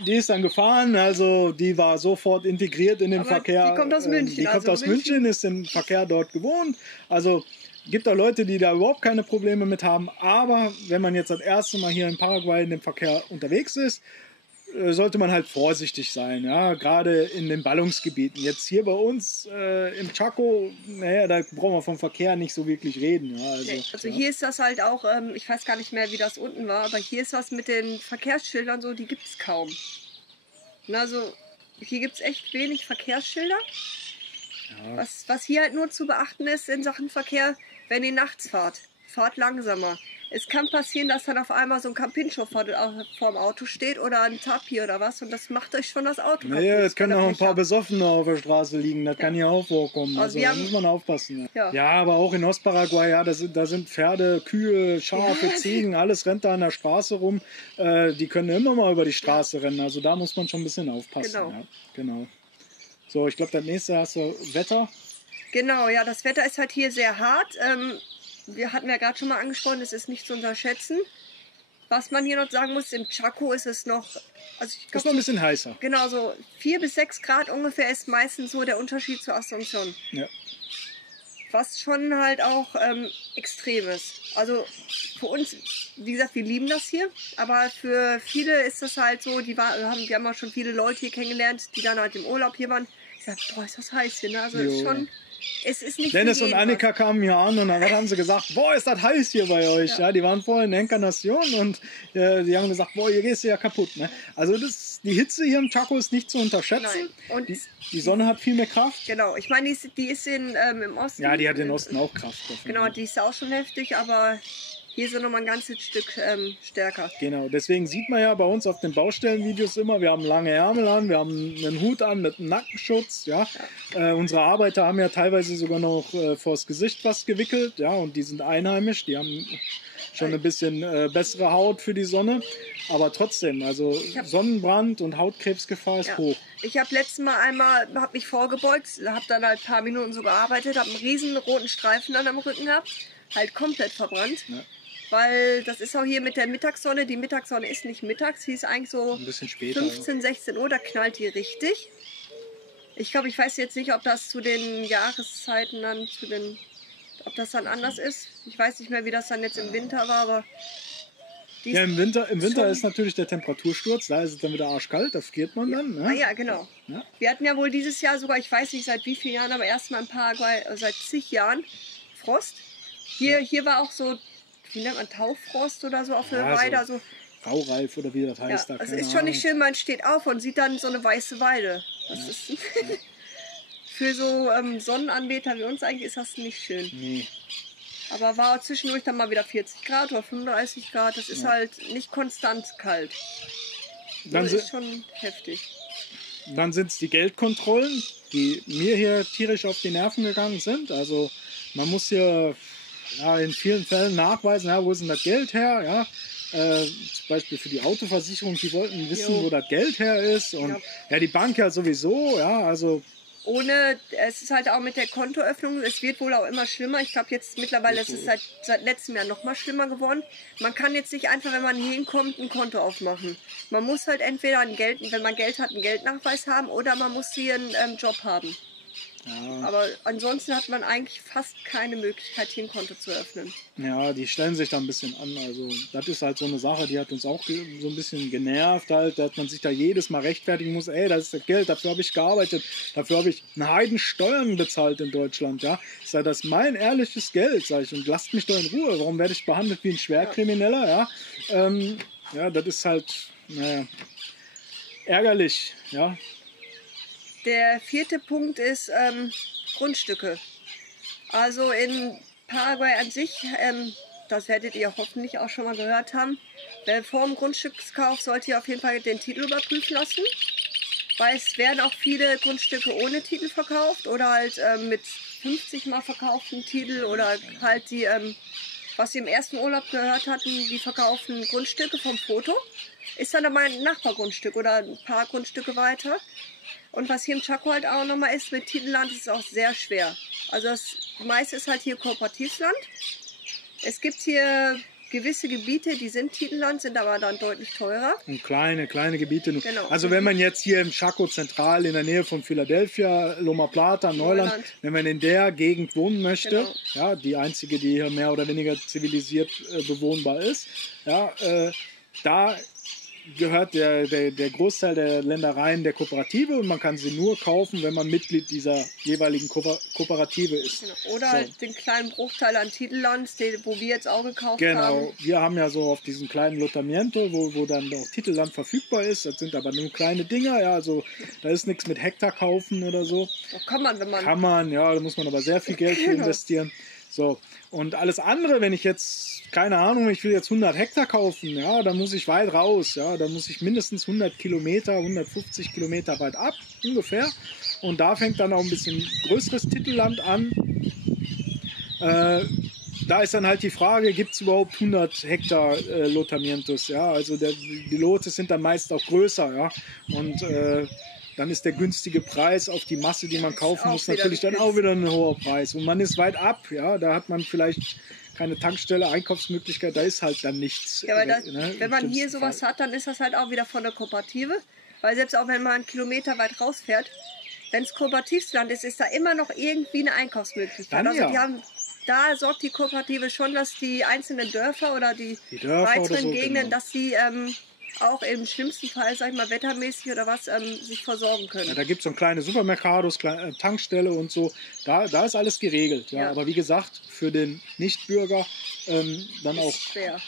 ist dann gefahren, also die war sofort integriert in den Verkehr. Die kommt aus München. Die kommt aus München, ist im Verkehr dort gewohnt. Also gibt da Leute, die da überhaupt keine Probleme mit haben. Aber wenn man jetzt das erste Mal hier in Paraguay in dem Verkehr unterwegs ist, sollte man halt vorsichtig sein, ja, gerade in den Ballungsgebieten. Jetzt hier bei uns im Chaco, naja, da brauchen wir vom Verkehr nicht so wirklich reden. Ja, also hier ist das halt auch, ich weiß gar nicht mehr, wie das unten war, aber hier ist das mit den Verkehrsschildern so, die gibt es kaum. Also hier gibt es echt wenig Verkehrsschilder. Ja. Was hier halt nur zu beachten ist in Sachen Verkehr, wenn ihr nachts fahrt langsamer. Es kann passieren, dass dann auf einmal so ein Campincho vor dem Auto steht oder ein Tapi oder was und das macht euch schon das Auto kaputt. Ja, es können auch ein paar Besoffene auf der Straße liegen, das kann ja auch vorkommen. Also da muss man aufpassen. Ja, aber auch in Ostparaguay, ja, da sind Pferde, Kühe, Schafe, Ziegen, alles rennt da an der Straße rum. Die können immer mal über die Straße rennen, also da muss man schon ein bisschen aufpassen. Genau. Ja, genau. So, ich glaube, das nächste hast du Wetter. Genau, ja, das Wetter ist halt hier sehr hart. Wir hatten ja gerade schon mal angesprochen, es ist nicht zu unterschätzen. Was man hier noch sagen muss, im Chaco ist es noch... Also ich glaub, ist noch ein bisschen heißer. Genau, so 4 bis 6 Grad ungefähr ist meistens so der Unterschied zu Asunción. Ja. Was schon halt auch extrem ist. Also für uns, wie gesagt, wir lieben das hier, aber für viele ist das halt so, wir haben auch schon viele Leute hier kennengelernt, die dann halt im Urlaub hier waren. Ich sag, boah, ist das heiß hier, ne? Also ist schon... Es ist nicht Dennis und Annika kamen hier an und dann haben sie gesagt, boah, ist das heiß hier bei euch. Ja, die waren vorher in Encarnación und die haben gesagt, boah, hier gehst du ja kaputt. Ne? Also die Hitze hier im Chaco ist nicht zu unterschätzen. Und die Sonne hat viel mehr Kraft. Genau, ich meine, die ist im Osten. Ja, die hat im Osten auch Kraft. Davon. Genau, die ist auch schon heftig, aber hier sind nochmal ein ganzes Stück stärker. Genau, deswegen sieht man ja bei uns auf den Baustellenvideos immer, wir haben lange Ärmel an, wir haben einen Hut an mit einem Nackenschutz. Ja? Unsere Arbeiter haben ja teilweise sogar noch vors Gesicht was gewickelt, ja, und die sind einheimisch, die haben schon ein bisschen bessere Haut für die Sonne. Aber trotzdem, also Sonnenbrand und Hautkrebsgefahr ist hoch. Ich habe letztes Mal hab mich vorgebeugt, habe dann halt ein paar Minuten so gearbeitet, habe einen riesen roten Streifen dann am Rücken gehabt, halt komplett verbrannt. Ja. Weil das ist auch hier mit der Mittagssonne. Die Mittagssonne ist nicht mittags, sie ist eigentlich so ein bisschen später, 15, 16 Uhr, da knallt die richtig. Ich glaube, ich weiß jetzt nicht, ob das zu den Jahreszeiten dann, ob das dann anders ist. Ich weiß nicht mehr, wie das dann jetzt im Winter war, aber... Ja, im Winter ist natürlich der Temperatursturz, da ist es dann wieder arschkalt, da friert man dann. Ne? Ah ja, genau. Ja? Wir hatten ja wohl dieses Jahr sogar, ich weiß nicht seit wie vielen Jahren, aber erstmal in Paraguay, seit zig Jahren, Frost. Hier war auch so... Wie nennt man, Taufrost oder so auf der Weide? Also, Raureif oder wie das heißt. Ja, es ist schon nicht schön, man steht auf und sieht dann so eine weiße Weide. Das ist für so Sonnenanbeter wie uns eigentlich ist das nicht schön. Nee. Aber war zwischendurch dann mal wieder 40 Grad oder 35 Grad. Das ist halt nicht konstant kalt. Das ist schon heftig. Dann sind es die Geldkontrollen, die mir hier tierisch auf die Nerven gegangen sind. Also man muss hier... Ja, in vielen Fällen nachweisen, ja, wo ist denn das Geld her? Ja, zum Beispiel für die Autoversicherung, die wollten wissen, wo das Geld her ist. Und ja, die Bank ja sowieso, ja, also... Es ist halt auch mit der Kontoöffnung, es wird wohl auch immer schlimmer. Ich glaube jetzt mittlerweile ist es seit letztem Jahr noch mal schlimmer geworden. Man kann jetzt nicht einfach, wenn man hier hinkommt, ein Konto aufmachen. Man muss halt entweder wenn man Geld hat, einen Geldnachweis haben oder man muss hier einen Job haben. Ja. Aber ansonsten hat man eigentlich fast keine Möglichkeit, hier ein Konto zu öffnen. Ja, die stellen sich da ein bisschen an. Also das ist halt so eine Sache, die hat uns auch so ein bisschen genervt, halt, dass man sich da jedes Mal rechtfertigen muss, ey, das ist das Geld, dafür habe ich gearbeitet, dafür habe ich eine Heiden Steuern bezahlt in Deutschland, ja. Ich sage, das ist mein ehrliches Geld, sage ich, und lasst mich doch in Ruhe. Warum werde ich behandelt wie ein Schwerkrimineller, ja? Ja, das ist halt, naja, ärgerlich, ja. Der 4. Punkt ist Grundstücke. Also in Paraguay an sich, das werdet ihr hoffentlich auch schon mal gehört haben, vor dem Grundstückskauf sollt ihr auf jeden Fall den Titel überprüfen lassen, weil es werden auch viele Grundstücke ohne Titel verkauft oder halt mit 50 mal verkauften Titel oder halt die, was wir im ersten Urlaub gehört hatten, die verkaufen Grundstücke vom Foto, ist dann aber ein Nachbargrundstück oder ein paar Grundstücke weiter. Und was hier im Chaco halt auch nochmal ist, mit Titelland ist es auch sehr schwer. Also das meiste ist halt hier Kooperativland. Es gibt hier gewisse Gebiete, die sind Titelland, sind aber dann deutlich teurer. Und kleine Gebiete. Genau. Also wenn man jetzt hier im Chaco zentral in der Nähe von Philadelphia, Loma Plata, Neuland, wenn man in der Gegend wohnen möchte, genau. Ja, die einzige, die hier mehr oder weniger zivilisiert bewohnbar ist, ja, da gehört der Großteil der Ländereien der Kooperative und man kann sie nur kaufen, wenn man Mitglied dieser jeweiligen Kooperative ist. Genau. Oder halt den kleinen Bruchteil an Titelland, wo wir jetzt auch gekauft haben. Genau, wir haben ja so auf diesen kleinen Lotamiento, wo dann auch Titelland verfügbar ist. Das sind aber nur kleine Dinger, ja, also da ist nichts mit Hektar kaufen oder so. Doch kann man, wenn man... Kann man, ja, da muss man aber sehr viel Geld für investieren. So, und alles andere, wenn ich jetzt, keine Ahnung, ich will jetzt 100 Hektar kaufen, ja, dann muss ich weit raus, ja, da muss ich mindestens 100 Kilometer, 150 Kilometer weit ab, ungefähr. Und da fängt dann auch ein bisschen größeres Titelland an. Da ist dann halt die Frage, gibt es überhaupt 100 Hektar Lotamientos, ja, also die Lote sind dann meist auch größer, ja, und dann ist der günstige Preis auf die Masse, die man kaufen muss, natürlich dann auch wieder ein hoher Preis. Und man ist weit ab, ja, da hat man vielleicht keine Tankstelle, Einkaufsmöglichkeit, da ist halt dann nichts. Ja, aber wenn man hier sowas hat, dann ist das halt auch wieder von der Kooperative, weil selbst auch wenn man einen Kilometer weit rausfährt, wenn es Kooperativsland ist, ist da immer noch irgendwie eine Einkaufsmöglichkeit. Dann, also da sorgt die Kooperative schon, dass die einzelnen Dörfer oder die weiteren so, Gegenden, genau, dass sie auch im schlimmsten Fall, sag ich mal, wettermäßig oder was, sich versorgen können. Ja, da gibt es so kleine Supermercados, Tankstelle und so. Da ist alles geregelt. Ja. Aber wie gesagt, für den Nichtbürger dann auch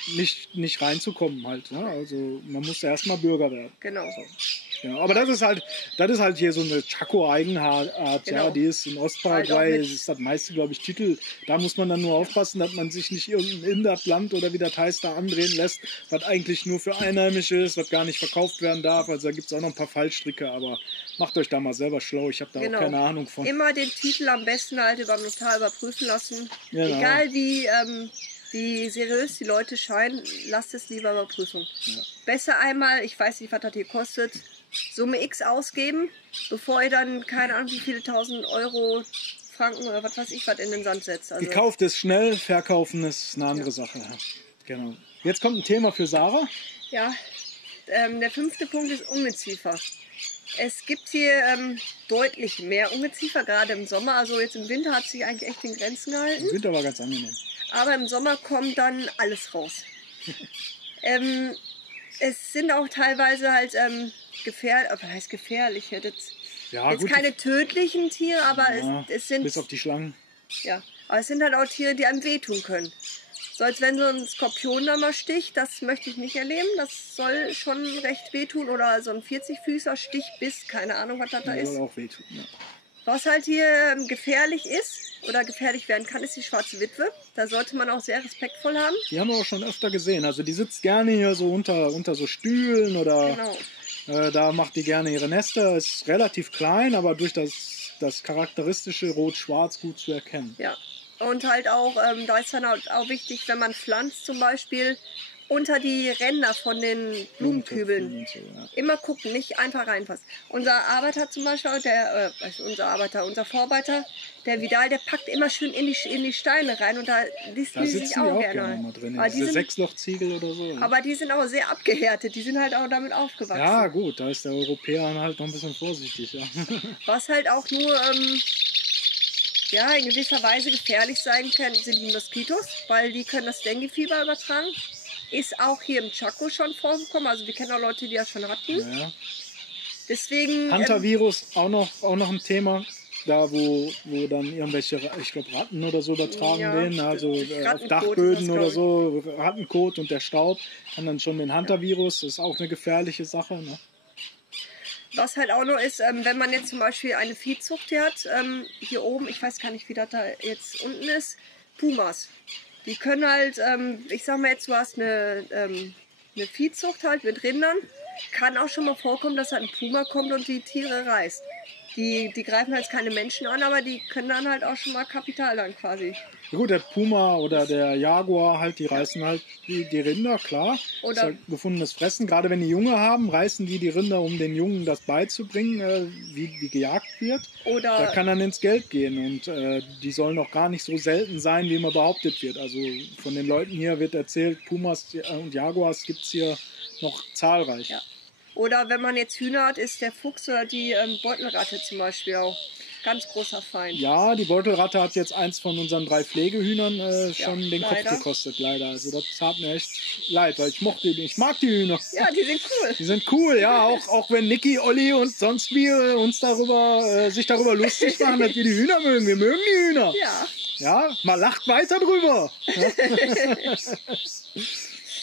nicht reinzukommen halt. Ja. Also man muss ja erstmal Bürger werden. Genau. So. Ja, aber das ist halt hier so eine Chaco-Eigenart, genau, ja, die ist in Ostparaguay, das ist das meiste, glaube ich, Titel. Da muss man dann nur aufpassen, dass man sich nicht irgendein Inlandland oder wie das heißt da andrehen lässt, was eigentlich nur für Einheimische ist, was gar nicht verkauft werden darf. Also da gibt es auch noch ein paar Fallstricke, aber macht euch da mal selber schlau, ich habe da auch keine Ahnung von. Immer den Titel am besten halt beim Notar überprüfen lassen. Genau. Egal wie seriös die Leute scheinen, lasst es lieber überprüfen. Ja. Besser einmal, ich weiß nicht, was das hier kostet, Summe X ausgeben, bevor ihr dann, keine Ahnung, wie viele 1000 Euro, Franken oder was weiß ich, was in den Sand setzt. Also gekauft ist schnell, verkaufen ist eine andere Sache. Ja. Genau. Jetzt kommt ein Thema für Sarah. Ja, der 5. Punkt ist Ungeziefer. Es gibt hier deutlich mehr Ungeziefer, gerade im Sommer. Also jetzt im Winter hat sich eigentlich echt in Grenzen gehalten. Im Winter war ganz angenehm. Aber im Sommer kommt dann alles raus. Es sind auch teilweise halt gefährlich, was heißt gefährlich? Jetzt gut, keine tödlichen Tiere, aber es sind... Bis auf die Schlangen. Ja, aber es sind halt auch Tiere, die einem wehtun können. So als wenn so ein Skorpion da mal sticht, das möchte ich nicht erleben. Das soll schon recht wehtun. Oder so ein 40-Füßer Stich bis, keine Ahnung, was das da ist. Soll auch wehtun, ja. Was halt hier gefährlich ist oder gefährlich werden kann, ist die schwarze Witwe. Da sollte man auch sehr respektvoll haben. Die haben wir auch schon öfter gesehen. Also die sitzt gerne hier so unter so Stühlen oder da macht die gerne ihre Nester. Ist relativ klein, aber durch das charakteristische Rot-Schwarz gut zu erkennen. Ja, und halt auch, da ist dann auch wichtig, wenn man pflanzt zum Beispiel, unter die Ränder von den Blumenkübeln. So, ja. Immer gucken, nicht einfach reinfassen. Unser Arbeiter zum Beispiel, unser Vorarbeiter, der Vidal, der packt immer schön in die Steine rein und da liest die sich auch gerne mal drin. Diese Sechslochziegel oder so. Aber die sind auch sehr abgehärtet, die sind halt auch damit aufgewachsen. Ja gut, da ist der Europäer halt noch ein bisschen vorsichtig. Ja. Was halt auch nur ja, in gewisser Weise gefährlich sein können, sind die Moskitos, weil die können das Dengue-Fieber übertragen. Ist auch hier im Chaco schon vorgekommen, also wir kennen auch Leute, die das schon hatten. Ja. Deswegen... Hantavirus, auch noch ein Thema. Da, wo dann irgendwelche, ich glaube, Ratten oder so übertragen werden, also auf Dachböden oder so, Rattenkot und der Staub kann dann schon den Hantavirus, das ist auch eine gefährliche Sache. Ne? Was halt auch noch ist, wenn man jetzt zum Beispiel eine Viehzucht hier hat, hier oben, ich weiß gar nicht, wie das da jetzt unten ist, Pumas. Die können halt, ich sag mal jetzt, du hast eine Viehzucht halt mit Rindern, kann auch schon mal vorkommen, dass halt ein Puma kommt und die Tiere reißt. Die greifen halt keine Menschen an, aber die können dann halt auch schon mal Kapital dann quasi. Ja gut, der Puma oder der Jaguar halt, die reißen halt die Rinder, klar. Oder das ist halt gefundenes Fressen. Gerade wenn die Junge haben, reißen die Rinder, um den Jungen das beizubringen, wie gejagt wird. Oder da kann dann ins Geld gehen und die sollen auch gar nicht so selten sein, wie immer behauptet wird. Also von den Leuten hier wird erzählt, Pumas und Jaguars gibt es hier noch zahlreich. Ja. Oder wenn man jetzt Hühner hat, ist der Fuchs oder die Beutelratte zum Beispiel auch ganz großer Feind. Ja, die Beutelratte hat jetzt eins von unseren 3 Pflegehühnern schon den Kopf gekostet, leider. Also das tat mir echt leid, weil ich mag die Hühner. Ja, die sind cool. Die sind cool, ja, auch wenn Niki, Olli und sonst wir uns sich darüber lustig machen, dass wir die Hühner mögen. Wir mögen die Hühner. Ja. Ja, mal lacht weiter drüber.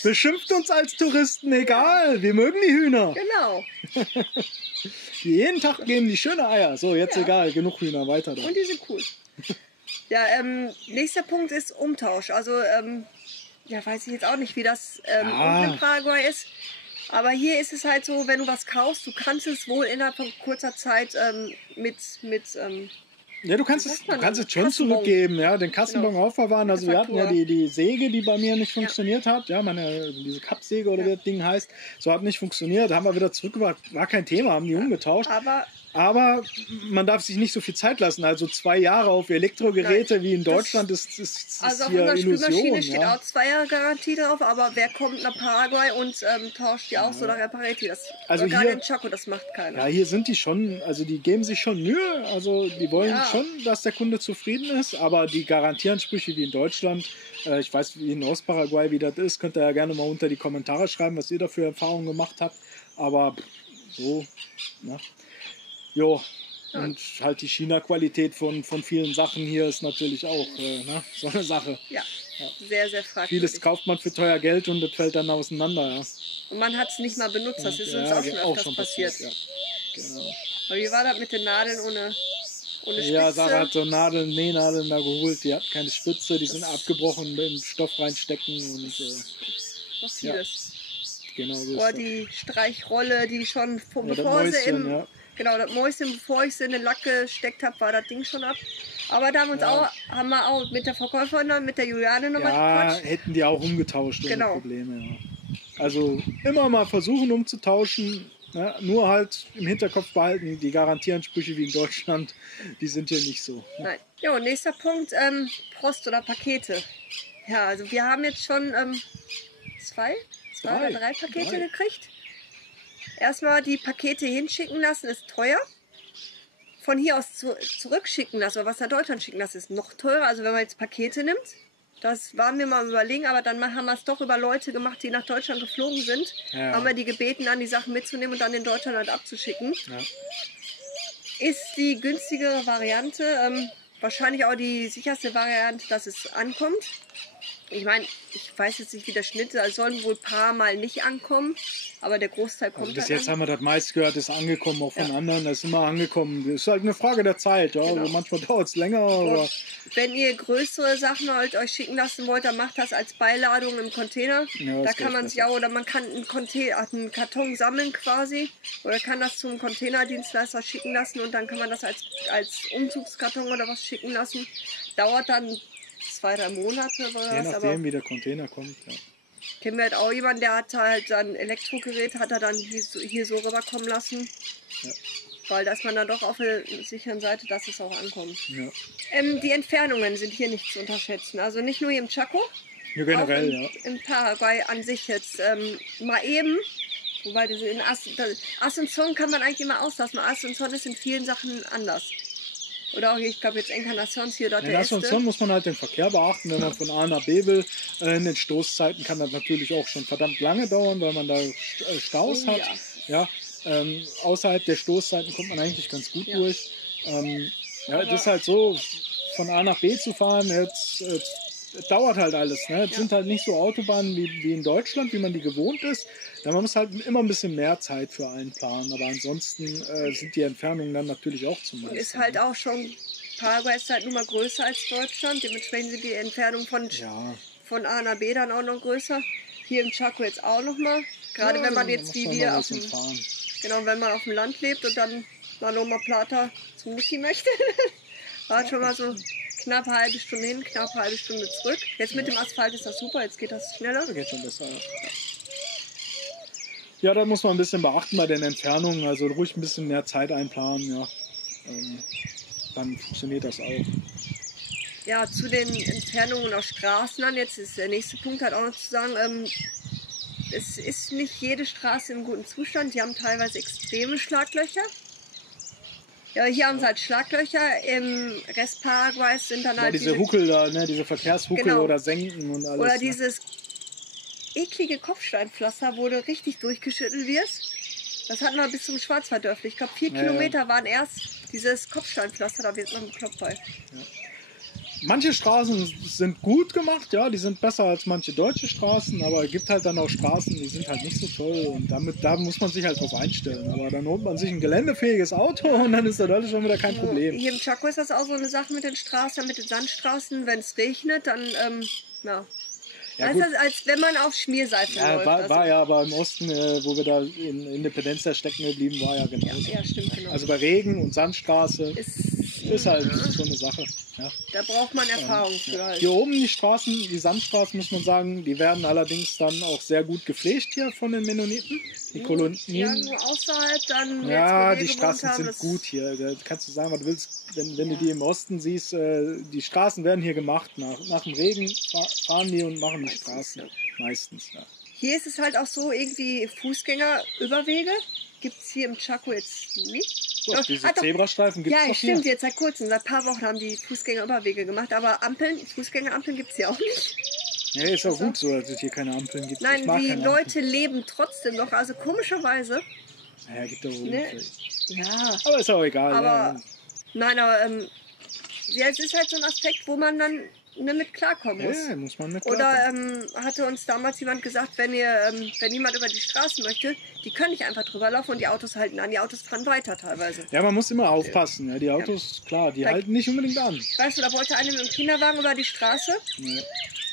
Beschimpft uns als Touristen, egal, wir mögen die Hühner. Genau. Jeden Tag geben die schöne Eier. So, jetzt egal, genug Hühner, weiter da. Und die sind cool. Ja, nächster Punkt ist Umtausch. Also, ja, weiß ich jetzt auch nicht, wie das unten in Paraguay ist. Aber hier ist es halt so, wenn du was kaufst, du kannst es wohl innerhalb von kurzer Zeit ja, du kannst es schon zurückgeben, ja, den Kassenbon aufbewahren. Also wir hatten ja die Säge, die bei mir nicht funktioniert hat, ja, diese Kappsäge oder wie das Ding heißt, so hat nicht funktioniert, haben wir wieder zurückgebracht, war kein Thema, haben die umgetauscht. Aber man darf sich nicht so viel Zeit lassen. Also 2 Jahre auf Elektrogeräte wie in Deutschland ist also hier auf unserer Spülmaschine Illusion. steht auch 2 Jahre Garantie drauf, aber wer kommt nach Paraguay und tauscht die aus oder repariert die? Also gerade hier, in Chaco, das macht keiner. Ja, hier sind die schon, also die geben sich schon Mühe. Also die wollen schon, dass der Kunde zufrieden ist, aber die Garantieansprüche wie in Deutschland, ich weiß wie in Ostparaguay, wie das ist, könnt ihr ja gerne mal unter die Kommentare schreiben, was ihr da für Erfahrungen gemacht habt. Aber so, ne? Jo, und halt die China-Qualität von vielen Sachen hier ist natürlich auch so eine Sache. Ja, sehr, sehr fragwürdig. Vieles kauft man für teuer Geld und das fällt dann auseinander. Ja. Und man hat es nicht mal benutzt, das ist uns auch schon öfters passiert. Ja. Genau. Aber wie war das mit den Nadeln ohne Spitze? Ja, Sarah hat so Nähnadeln da geholt, die hatten keine Spitze, die sind abgebrochen, mit dem Stoff reinstecken und noch vieles. Genau so. Oder die Streichrolle, die schon Genau, das Mäuschen, bevor ich sie in den Lack gesteckt habe, war das Ding schon ab. Aber da haben wir auch mit der Verkäuferin, mit der Juliane nochmal gequatscht. Ja, hätten die auch umgetauscht ohne Probleme. Ja. Also immer mal versuchen umzutauschen, ne? Nur halt im Hinterkopf behalten, die Garantieansprüche wie in Deutschland, die sind hier nicht so. Ne? Nein. Jo, nächster Punkt, Post oder Pakete. Ja, also wir haben jetzt schon 2 oder 3 Pakete gekriegt. Erstmal die Pakete hinschicken lassen, ist teuer. Von hier aus zurückschicken lassen, oder was nach Deutschland schicken lassen, ist noch teurer. Also wenn man jetzt Pakete nimmt, das waren wir mal überlegen, aber dann haben wir es doch über Leute gemacht, die nach Deutschland geflogen sind. Ja. Haben wir die gebeten, dann die Sachen mitzunehmen und dann in Deutschland halt abzuschicken. Ja. Ist die günstigere Variante, wahrscheinlich auch die sicherste Variante, dass es ankommt. Ich meine, ich weiß jetzt nicht, wie der Schnitt ist, es sollen wohl ein paar Mal nicht ankommen, aber der Großteil kommt bis jetzt haben wir das meist gehört, ist angekommen, auch von anderen, das ist immer angekommen. Das ist halt eine Frage der Zeit, ja. Genau. Also manchmal dauert es länger. Aber wenn ihr größere Sachen halt euch schicken lassen wollt, dann macht das als Beiladung im Container. Ja, da kann man sich auch, oder man kann einen Karton sammeln quasi, oder kann das zum Containerdienstleister schicken lassen und dann kann man das als Umzugskarton oder was schicken lassen. Dauert dann 2-3 Monate oder je nachdem, wie der Container kommt. Ja. Kennen wir halt auch jemanden, der hat halt ein Elektrogerät, hat er dann hier so rüberkommen lassen. Ja. Weil da ist man dann doch auf der sicheren Seite, dass es auch ankommt. Ja. Die Entfernungen sind hier nicht zu unterschätzen. Also nicht nur hier im Chaco, ja, generell, auch in Paraguay an sich jetzt. Mal eben, wobei in Asunción kann man eigentlich immer auslassen. Asunción ist in vielen Sachen anders. Oder auch, ich glaube jetzt Encarnacion hier, dort In der Este. Asunción muss man halt den Verkehr beachten, wenn man von A nach B will. In den Stoßzeiten kann das natürlich auch schon verdammt lange dauern, weil man da Staus hat. Ja. Außerhalb der Stoßzeiten kommt man eigentlich ganz gut durch. Es ist halt so, von A nach B zu fahren, jetzt dauert halt alles. Ne? Es sind halt nicht so Autobahnen wie in Deutschland, wie man die gewohnt ist. Man muss halt immer ein bisschen mehr Zeit für einplanen, aber ansonsten sind die Entfernungen dann natürlich auch zu meistern. Ist halt auch schon, Paraguay ist halt nun mal größer als Deutschland, dementsprechend sind die Entfernungen von A nach B dann auch noch größer. Hier im Chaco jetzt auch noch mal. Gerade wenn man jetzt wie wir wenn man auf dem Land lebt und dann mal Loma Plata zum Niki möchte. War schon mal so knapp eine halbe Stunde hin, knapp eine halbe Stunde zurück. Jetzt mit dem Asphalt ist das super, jetzt geht das schneller. Geht schon besser, ja, da muss man ein bisschen beachten bei den Entfernungen, also ruhig ein bisschen mehr Zeit einplanen, ja. Dann funktioniert das auch. Ja, zu den Entfernungen auf Straßen dann, jetzt ist der nächste Punkt halt auch noch zu sagen, es ist nicht jede Straße im guten Zustand, die haben teilweise extreme Schlaglöcher. Ja, hier haben sie halt Schlaglöcher, im Rest Paraguays sind dann halt diese Huckel da, ne, diese Verkehrshuckel oder Senken und alles. Oder dieses eklige Kopfsteinpflaster, wo du richtig durchgeschüttelt wirst. Das hatten wir bis zum Schwarzwalddörfli. Ich glaube 4 Kilometer waren erst dieses Kopfsteinpflaster, da wird man bekloppt bei. Ja. Manche Straßen sind gut gemacht, ja, die sind besser als manche deutsche Straßen, aber es gibt halt dann auch Straßen, die sind halt nicht so toll und da muss man sich halt drauf einstellen. Aber dann holt man sich ein geländefähiges Auto und dann ist das alles schon wieder kein Problem. Hier im Chaco ist das auch so eine Sache mit den Straßen, mit den Sandstraßen. Wenn es regnet, dann, Ja, das ist, als wenn man auf Schmierseifen läuft. War ja, aber im Osten, wo wir da in Independencia stecken geblieben, war ja genauso. Ja, stimmt, genau. Also bei Regen und Sandstraße ist halt so eine Sache. Ja. Da braucht man Erfahrung für halt. Hier oben die Sandstraßen, muss man sagen, die werden allerdings dann auch sehr wenn gepflegt hier von den Mennoniten. Die Kolonien. Ja, nur außerhalb dann. Ja, die Straßen sind gut hier. Da kannst du sagen, was du willst. Wenn du die im Osten siehst, die Straßen werden hier gemacht. Nach dem Regen fahren die und machen die Straßen. Meistens, ja. Hier ist es halt auch so, irgendwie Fußgängerüberwege gibt es hier im Chaco jetzt nicht. Doch, diese Zebrastreifen gibt es doch stimmt, hier. jetzt seit kurzem, seit ein paar Wochen haben die Fußgängerüberwege gemacht, aber Fußgängerampeln gibt es hier auch nicht. Ja, ist auch gut so, dass es hier keine Ampeln gibt. Nein, die Leute leben trotzdem noch, also komischerweise. Ja, gibt doch Ja. Aber ist auch egal. Aber, es ist halt so ein Aspekt, wo man dann mit klarkommen muss. Ja, muss man mit klarkommen. Oder hatte uns damals jemand gesagt, wenn jemand über die Straße möchte, die können nicht einfach drüber laufen und die Autos halten an. Die Autos fahren weiter teilweise. Ja, man muss immer aufpassen. Ja, die Autos, klar, die halten nicht unbedingt an. Weißt du, da wollte einer mit dem Kinderwagen über die Straße. Ja.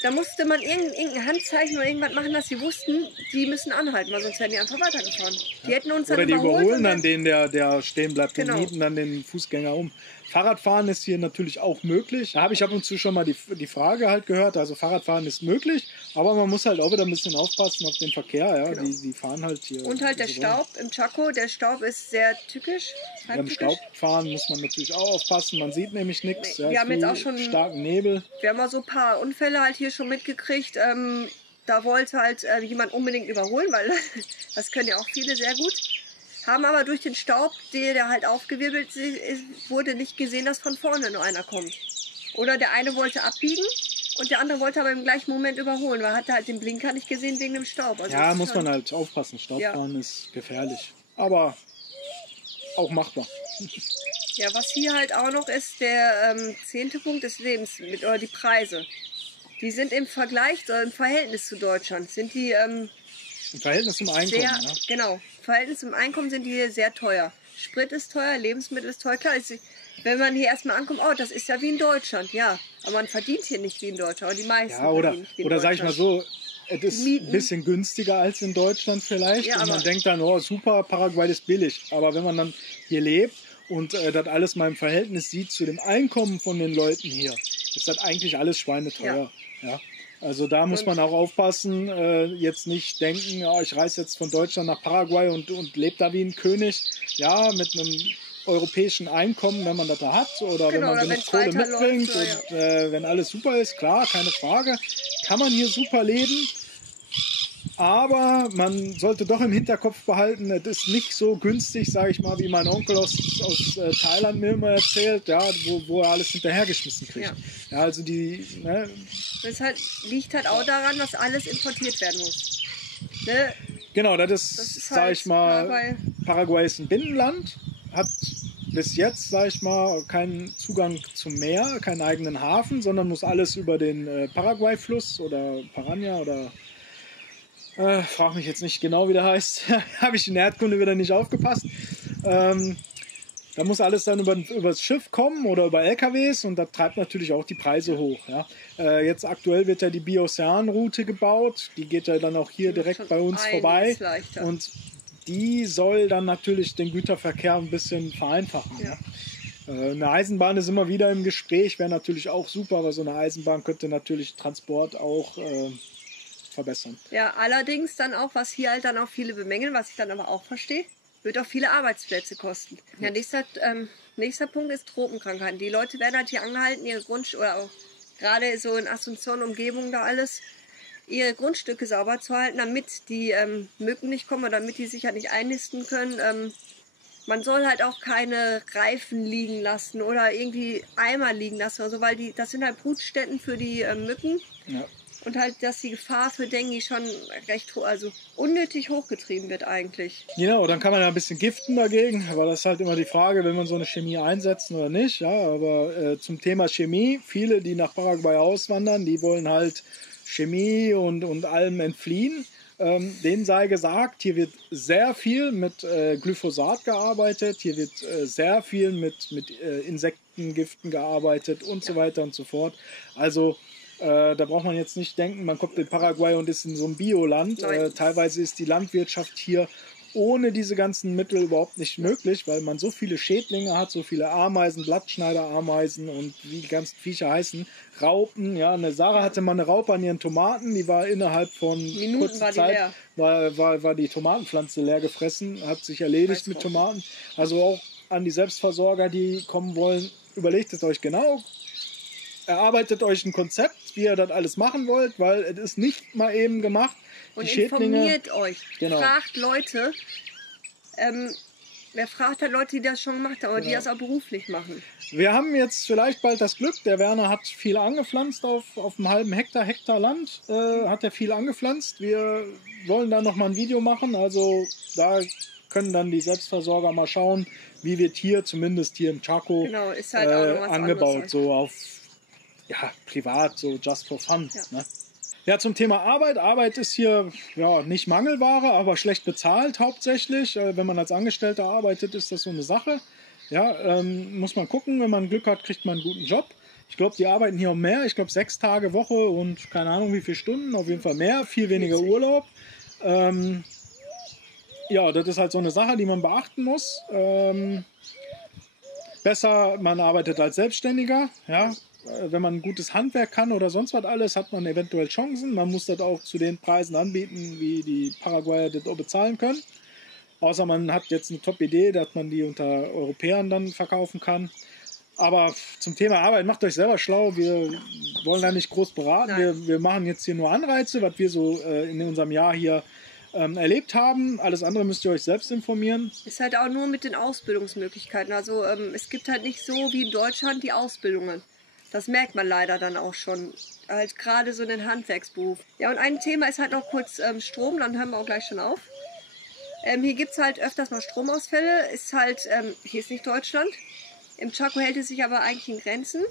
Da musste man irgendein Handzeichen oder irgendwas machen, dass sie wussten, die müssen anhalten, weil sonst wären die einfach weitergefahren. Die hätten uns dann oder die überholen dann den, der stehen bleibt und nieten dann den Fußgänger um. Fahrradfahren ist hier natürlich auch möglich. Da habe ich ab und zu schon mal die Frage halt gehört. Also Fahrradfahren ist möglich, aber man muss halt auch wieder ein bisschen aufpassen auf den Verkehr. Ja? Genau. Die fahren halt hier. Und halt der Staub im Chaco, der Staub ist sehr tückisch. Beim Staubfahren muss man natürlich auch aufpassen. Man sieht nämlich nichts. Wir haben jetzt auch schon starken Nebel. Wir haben mal so ein paar Unfälle halt hier schon mitgekriegt. Da wollte halt jemand unbedingt überholen, weil das können ja auch viele sehr gut. Haben aber durch den Staub, der halt aufgewirbelt ist, wurde nicht gesehen, dass von vorne nur einer kommt. Oder der eine wollte abbiegen und der andere wollte aber im gleichen Moment überholen, weil er hatte halt den Blinker nicht gesehen wegen dem Staub. Also ja, muss man halt aufpassen. Staubfahren ist gefährlich. Aber auch machbar. Ja, was hier halt auch noch ist, der 10. Punkt des Lebensmittels, oder die Preise. Die sind im Verhältnis zu Deutschland, sind die im Verhältnis zum Einkommen, ja? Genau, im Verhältnis zum Einkommen sind die hier sehr teuer. Sprit ist teuer, Lebensmittel ist teuer. Klar, wenn man hier erstmal ankommt, das ist ja wie in Deutschland, ja. Aber man verdient hier nicht wie in Deutschland, aber die meisten verdienen nicht wie in Deutschland. Oder sag ich mal so, es ist ein bisschen günstiger als in Deutschland vielleicht. Ja, und man denkt dann, super, Paraguay ist billig. Aber wenn man dann hier lebt und das alles mal im Verhältnis sieht zu dem Einkommen von den Leuten hier, ist das eigentlich alles schweineteuer. Ja. Also da muss man auch aufpassen, jetzt nicht denken, ich reise jetzt von Deutschland nach Paraguay und lebe da wie ein König. Ja, mit einem europäischen Einkommen, wenn man das da hat oder wenn man genug Kohle mitbringt und wenn alles super ist, klar, keine Frage, kann man hier super leben. Aber man sollte doch im Hinterkopf behalten, es ist nicht so günstig, sage ich mal, wie mein Onkel aus Thailand mir immer erzählt, ja, wo er alles hinterhergeschmissen kriegt. Ja, also ne? Das liegt halt auch daran, dass alles importiert werden muss. Ne? Genau, das ist sage ich mal, Paraguay ist ein Binnenland, hat bis jetzt, sage ich mal, keinen Zugang zum Meer, keinen eigenen Hafen, sondern muss alles über den Paraguay-Fluss oder Paraná oder frag mich jetzt nicht genau, wie der heißt. Habe ich in der Erdkunde wieder nicht aufgepasst. Da muss alles dann über das Schiff kommen oder über LKWs und das treibt natürlich auch die Preise hoch. Ja. Jetzt aktuell wird ja die Biocean-Route gebaut. Die geht ja dann auch hier direkt bei uns vorbei. Und die soll dann natürlich den Güterverkehr ein bisschen vereinfachen. Ja. Eine Eisenbahn ist immer wieder im Gespräch, wäre natürlich auch super, aber so eine Eisenbahn könnte natürlich Transport auch verbessern. Ja, allerdings dann auch, was hier halt dann auch viele bemängeln, was ich dann aber auch verstehe, wird auch viele Arbeitsplätze kosten. Ja, nächster Punkt ist Tropenkrankheiten. Die Leute werden halt hier angehalten, ihre oder auch gerade so in Asunción Umgebung da alles, ihre Grundstücke sauber zu halten, damit die Mücken nicht kommen oder damit die sich halt nicht einnisten können. Man soll halt auch keine Reifen liegen lassen oder irgendwie Eimer liegen lassen oder so, weil das sind halt Brutstätten für die Mücken. Ja. Und halt, dass die Gefahr für Dengue schon recht unnötig hochgetrieben wird eigentlich. Genau, dann kann man ja ein bisschen giften dagegen, aber das ist halt immer die Frage, will man so eine Chemie einsetzen oder nicht. Ja, aber zum Thema Chemie, viele, die nach Paraguay auswandern, die wollen halt Chemie und allem entfliehen. Denen sei gesagt, hier wird sehr viel mit Glyphosat gearbeitet, hier wird sehr viel mit Insektengiften gearbeitet und so weiter und so fort. Also da braucht man jetzt nicht denken, man kommt in Paraguay und ist in so einem Bioland. Teilweise ist die Landwirtschaft hier ohne diese ganzen Mittel überhaupt nicht möglich, weil man so viele Schädlinge hat, so viele Ameisen, Blattschneiderameisen und wie die ganzen Viecher heißen, Raupen. Ja, eine Sarah hatte mal eine Raupe an ihren Tomaten, die war innerhalb von kurzer Zeit, war die Tomatenpflanze leer gefressen, hat sich erledigt mit Tomaten. Also auch an die Selbstversorger, die kommen wollen, überlegt es euch genau. Erarbeitet euch ein Konzept, wie ihr das alles machen wollt, weil es ist nicht mal eben gemacht. Und informiert euch. Genau. Fragt Leute. Wer fragt halt Leute, die das schon gemacht haben, oder die das auch beruflich machen. Wir haben jetzt vielleicht bald das Glück, der Werner hat viel angepflanzt auf einem halben Hektar Land, hat er viel angepflanzt. Wir wollen da nochmal ein Video machen, also da können dann die Selbstversorger mal schauen, wie wird hier, zumindest hier im Chaco, ist halt auch angebaut, so auf privat, so just for fun. Ja. Ne? Ja, zum Thema Arbeit. Arbeit ist hier nicht Mangelware, aber schlecht bezahlt hauptsächlich. Wenn man als Angestellter arbeitet, ist das so eine Sache. Ja, muss man gucken. Wenn man Glück hat, kriegt man einen guten Job. Ich glaube, die arbeiten hier mehr. Ich glaube, 6 Tage Woche und keine Ahnung wie viele Stunden. Auf jeden Fall mehr, viel weniger Urlaub. Ja, das ist halt so eine Sache, die man beachten muss. Besser, man arbeitet als Selbstständiger, ja. Wenn man ein gutes Handwerk kann oder sonst was alles, hat man eventuell Chancen. Man muss das auch zu den Preisen anbieten, wie die Paraguayer das auch bezahlen können. Außer man hat jetzt eine Top-Idee, dass man die unter Europäern dann verkaufen kann. Aber zum Thema Arbeit, macht euch selber schlau. Wir wollen da nicht groß beraten. Wir machen jetzt hier nur Anreize, was wir so in unserem Jahr hier erlebt haben. Alles andere müsst ihr euch selbst informieren. Ist halt auch nur mit den Ausbildungsmöglichkeiten. Also es gibt halt nicht so wie in Deutschland die Ausbildungen. Das merkt man leider dann auch schon, halt gerade so in den Handwerksberuf. Ja, und ein Thema ist halt noch kurz Strom, dann hören wir auch gleich schon auf. Hier gibt es halt öfters mal Stromausfälle, ist halt, hier ist nicht Deutschland. Im Chaco hält es sich aber eigentlich in Grenzen.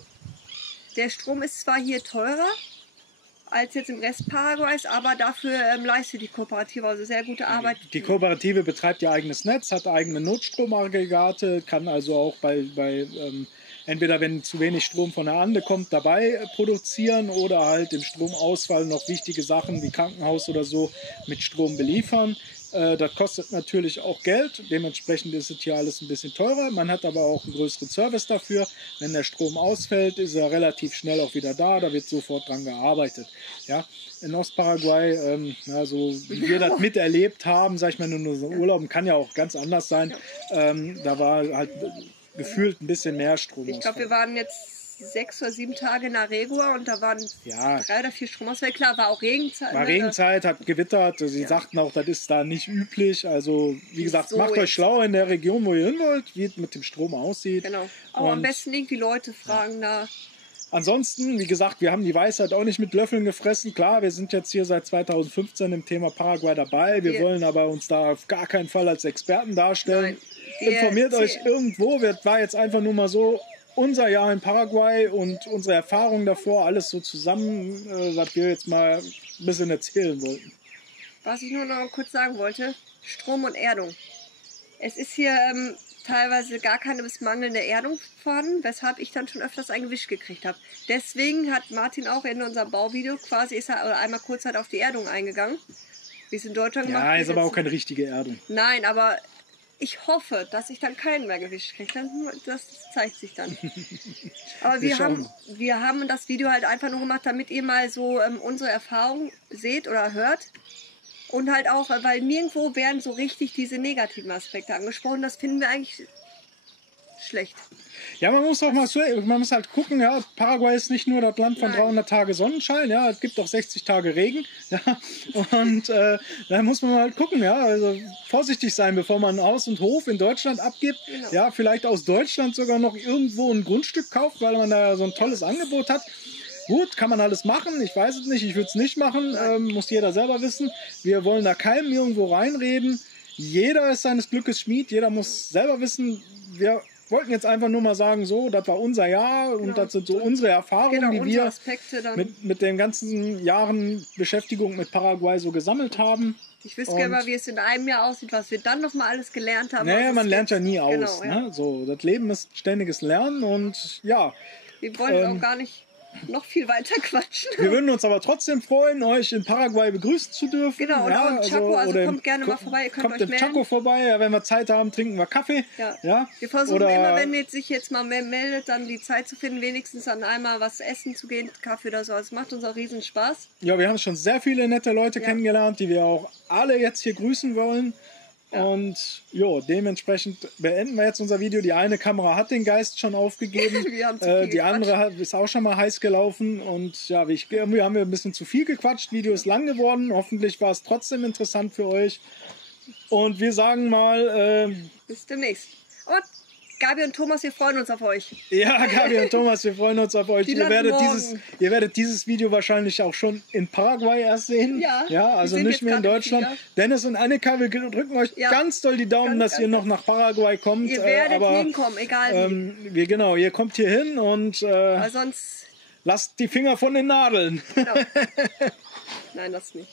Der Strom ist zwar hier teurer als jetzt im Rest Paraguays, aber dafür leistet die Kooperative also sehr gute Arbeit. Die Kooperative betreibt ihr eigenes Netz, hat eigene Notstromaggregate, kann also auch bei entweder wenn zu wenig Strom von der Ande kommt, dabei produzieren oder halt im Stromausfall noch wichtige Sachen wie Krankenhaus oder so mit Strom beliefern. Das kostet natürlich auch Geld, dementsprechend ist es hier alles ein bisschen teurer. Man hat aber auch einen größeren Service dafür. Wenn der Strom ausfällt, ist er relativ schnell auch wieder da wird sofort dran gearbeitet. Ja? In Ostparaguay, so wie wir das miterlebt haben, sag ich mal, in unseren Urlauben, kann ja auch ganz anders sein. Da war halt gefühlt ein bisschen mehr Strom. Ich glaube, wir waren jetzt 6 oder 7 Tage in Aregua und da waren 3 oder 4 Stromausfälle. Klar, war auch Regenzeit. War Regenzeit, hat gewittert. Sie sagten auch, das ist da nicht üblich. Also, wie gesagt, so macht euch schlau in der Region, wo ihr hin wollt, wie es mit dem Strom aussieht. Genau. Aber am besten irgendwie Leute fragen da. Ansonsten, wie gesagt, wir haben die Weisheit auch nicht mit Löffeln gefressen. Klar, wir sind jetzt hier seit 2015 im Thema Paraguay dabei. Wir wollen aber uns da auf gar keinen Fall als Experten darstellen. Informiert euch irgendwo. War jetzt einfach nur mal so unser Jahr in Paraguay und unsere Erfahrungen davor, alles so zusammen, was wir jetzt mal ein bisschen erzählen wollten. Was ich nur noch kurz sagen wollte, Strom und Erdung. Es ist hier teilweise gar keine bis mangelnde Erdung vorhanden, weshalb ich dann schon öfters ein Gewisch gekriegt habe. Deswegen hat Martin auch in unserem Bauvideo quasi einmal kurz auf die Erdung eingegangen, wie es in Deutschland gemacht wird. Ja, ist aber auch keine richtige Erdung. Nein, aber ich hoffe, dass ich dann keinen mehr gewischt kriege. Das zeigt sich dann. Aber wir haben das Video halt einfach nur gemacht, damit ihr mal so unsere Erfahrungen seht oder hört. Und halt auch, weil nirgendwo werden so richtig diese negativen Aspekte angesprochen. Das finden wir eigentlich schlecht. Ja, man muss halt gucken, ja, Paraguay ist nicht nur das Land von 300 Tage Sonnenschein, ja, es gibt auch 60 Tage Regen, ja, und da muss man halt gucken, ja, also vorsichtig sein, bevor man ein Haus und Hof in Deutschland abgibt, ja, vielleicht aus Deutschland sogar noch irgendwo ein Grundstück kauft, weil man da so ein tolles Angebot hat. Gut, kann man alles machen, ich weiß es nicht, ich würde es nicht machen, muss jeder selber wissen. Wir wollen da keinem irgendwo reinreden. Jeder ist seines Glückes Schmied, jeder muss selber wissen. Wir wollten jetzt einfach nur mal sagen, so, das war unser Jahr und das sind so unsere Erfahrungen, die wir mit den ganzen Jahren Beschäftigung mit Paraguay so gesammelt haben. Ich wüsste gerne mal, wie es in einem Jahr aussieht, was wir dann noch mal alles gelernt haben. Naja, man lernt ja nie aus. Genau, ne? So, das Leben ist ständiges Lernen und ja. Wir wollen auch gar nicht noch viel weiter quatschen. Wir würden uns aber trotzdem freuen, euch in Paraguay begrüßen zu dürfen. Genau, ja, und Chaco, also kommt gerne mal vorbei. Ihr könnt euch melden. Chaco vorbei, ja, wenn wir Zeit haben, trinken wir Kaffee. Ja. Wir versuchen immer, wenn sich jetzt mal mehr meldet, dann die Zeit zu finden, wenigstens dann einmal was essen zu gehen, Kaffee oder so. Es macht uns auch riesen Spaß. Ja, wir haben schon sehr viele nette Leute kennengelernt, die wir auch alle jetzt hier grüßen wollen. Ja. Und jo, dementsprechend beenden wir jetzt unser Video. Die eine Kamera hat den Geist schon aufgegeben, die andere ist auch schon mal heiß gelaufen und ja, wir haben ein bisschen zu viel gequatscht. Video ist lang geworden, hoffentlich war es trotzdem interessant für euch und wir sagen mal bis demnächst. Und Gabi und Thomas, wir freuen uns auf euch. Ja, Gabi und Thomas, wir freuen uns auf euch. Ihr werdet dieses Video wahrscheinlich auch schon in Paraguay erst sehen. Ja, also nicht mehr in Deutschland. Dennis und Annika, wir drücken euch ganz doll die Daumen, dass ihr noch nach Paraguay kommt. Ihr werdet hinkommen, egal wie. Genau, ihr kommt hier hin und sonst lasst die Finger von den Nadeln. Genau. Nein, das nicht.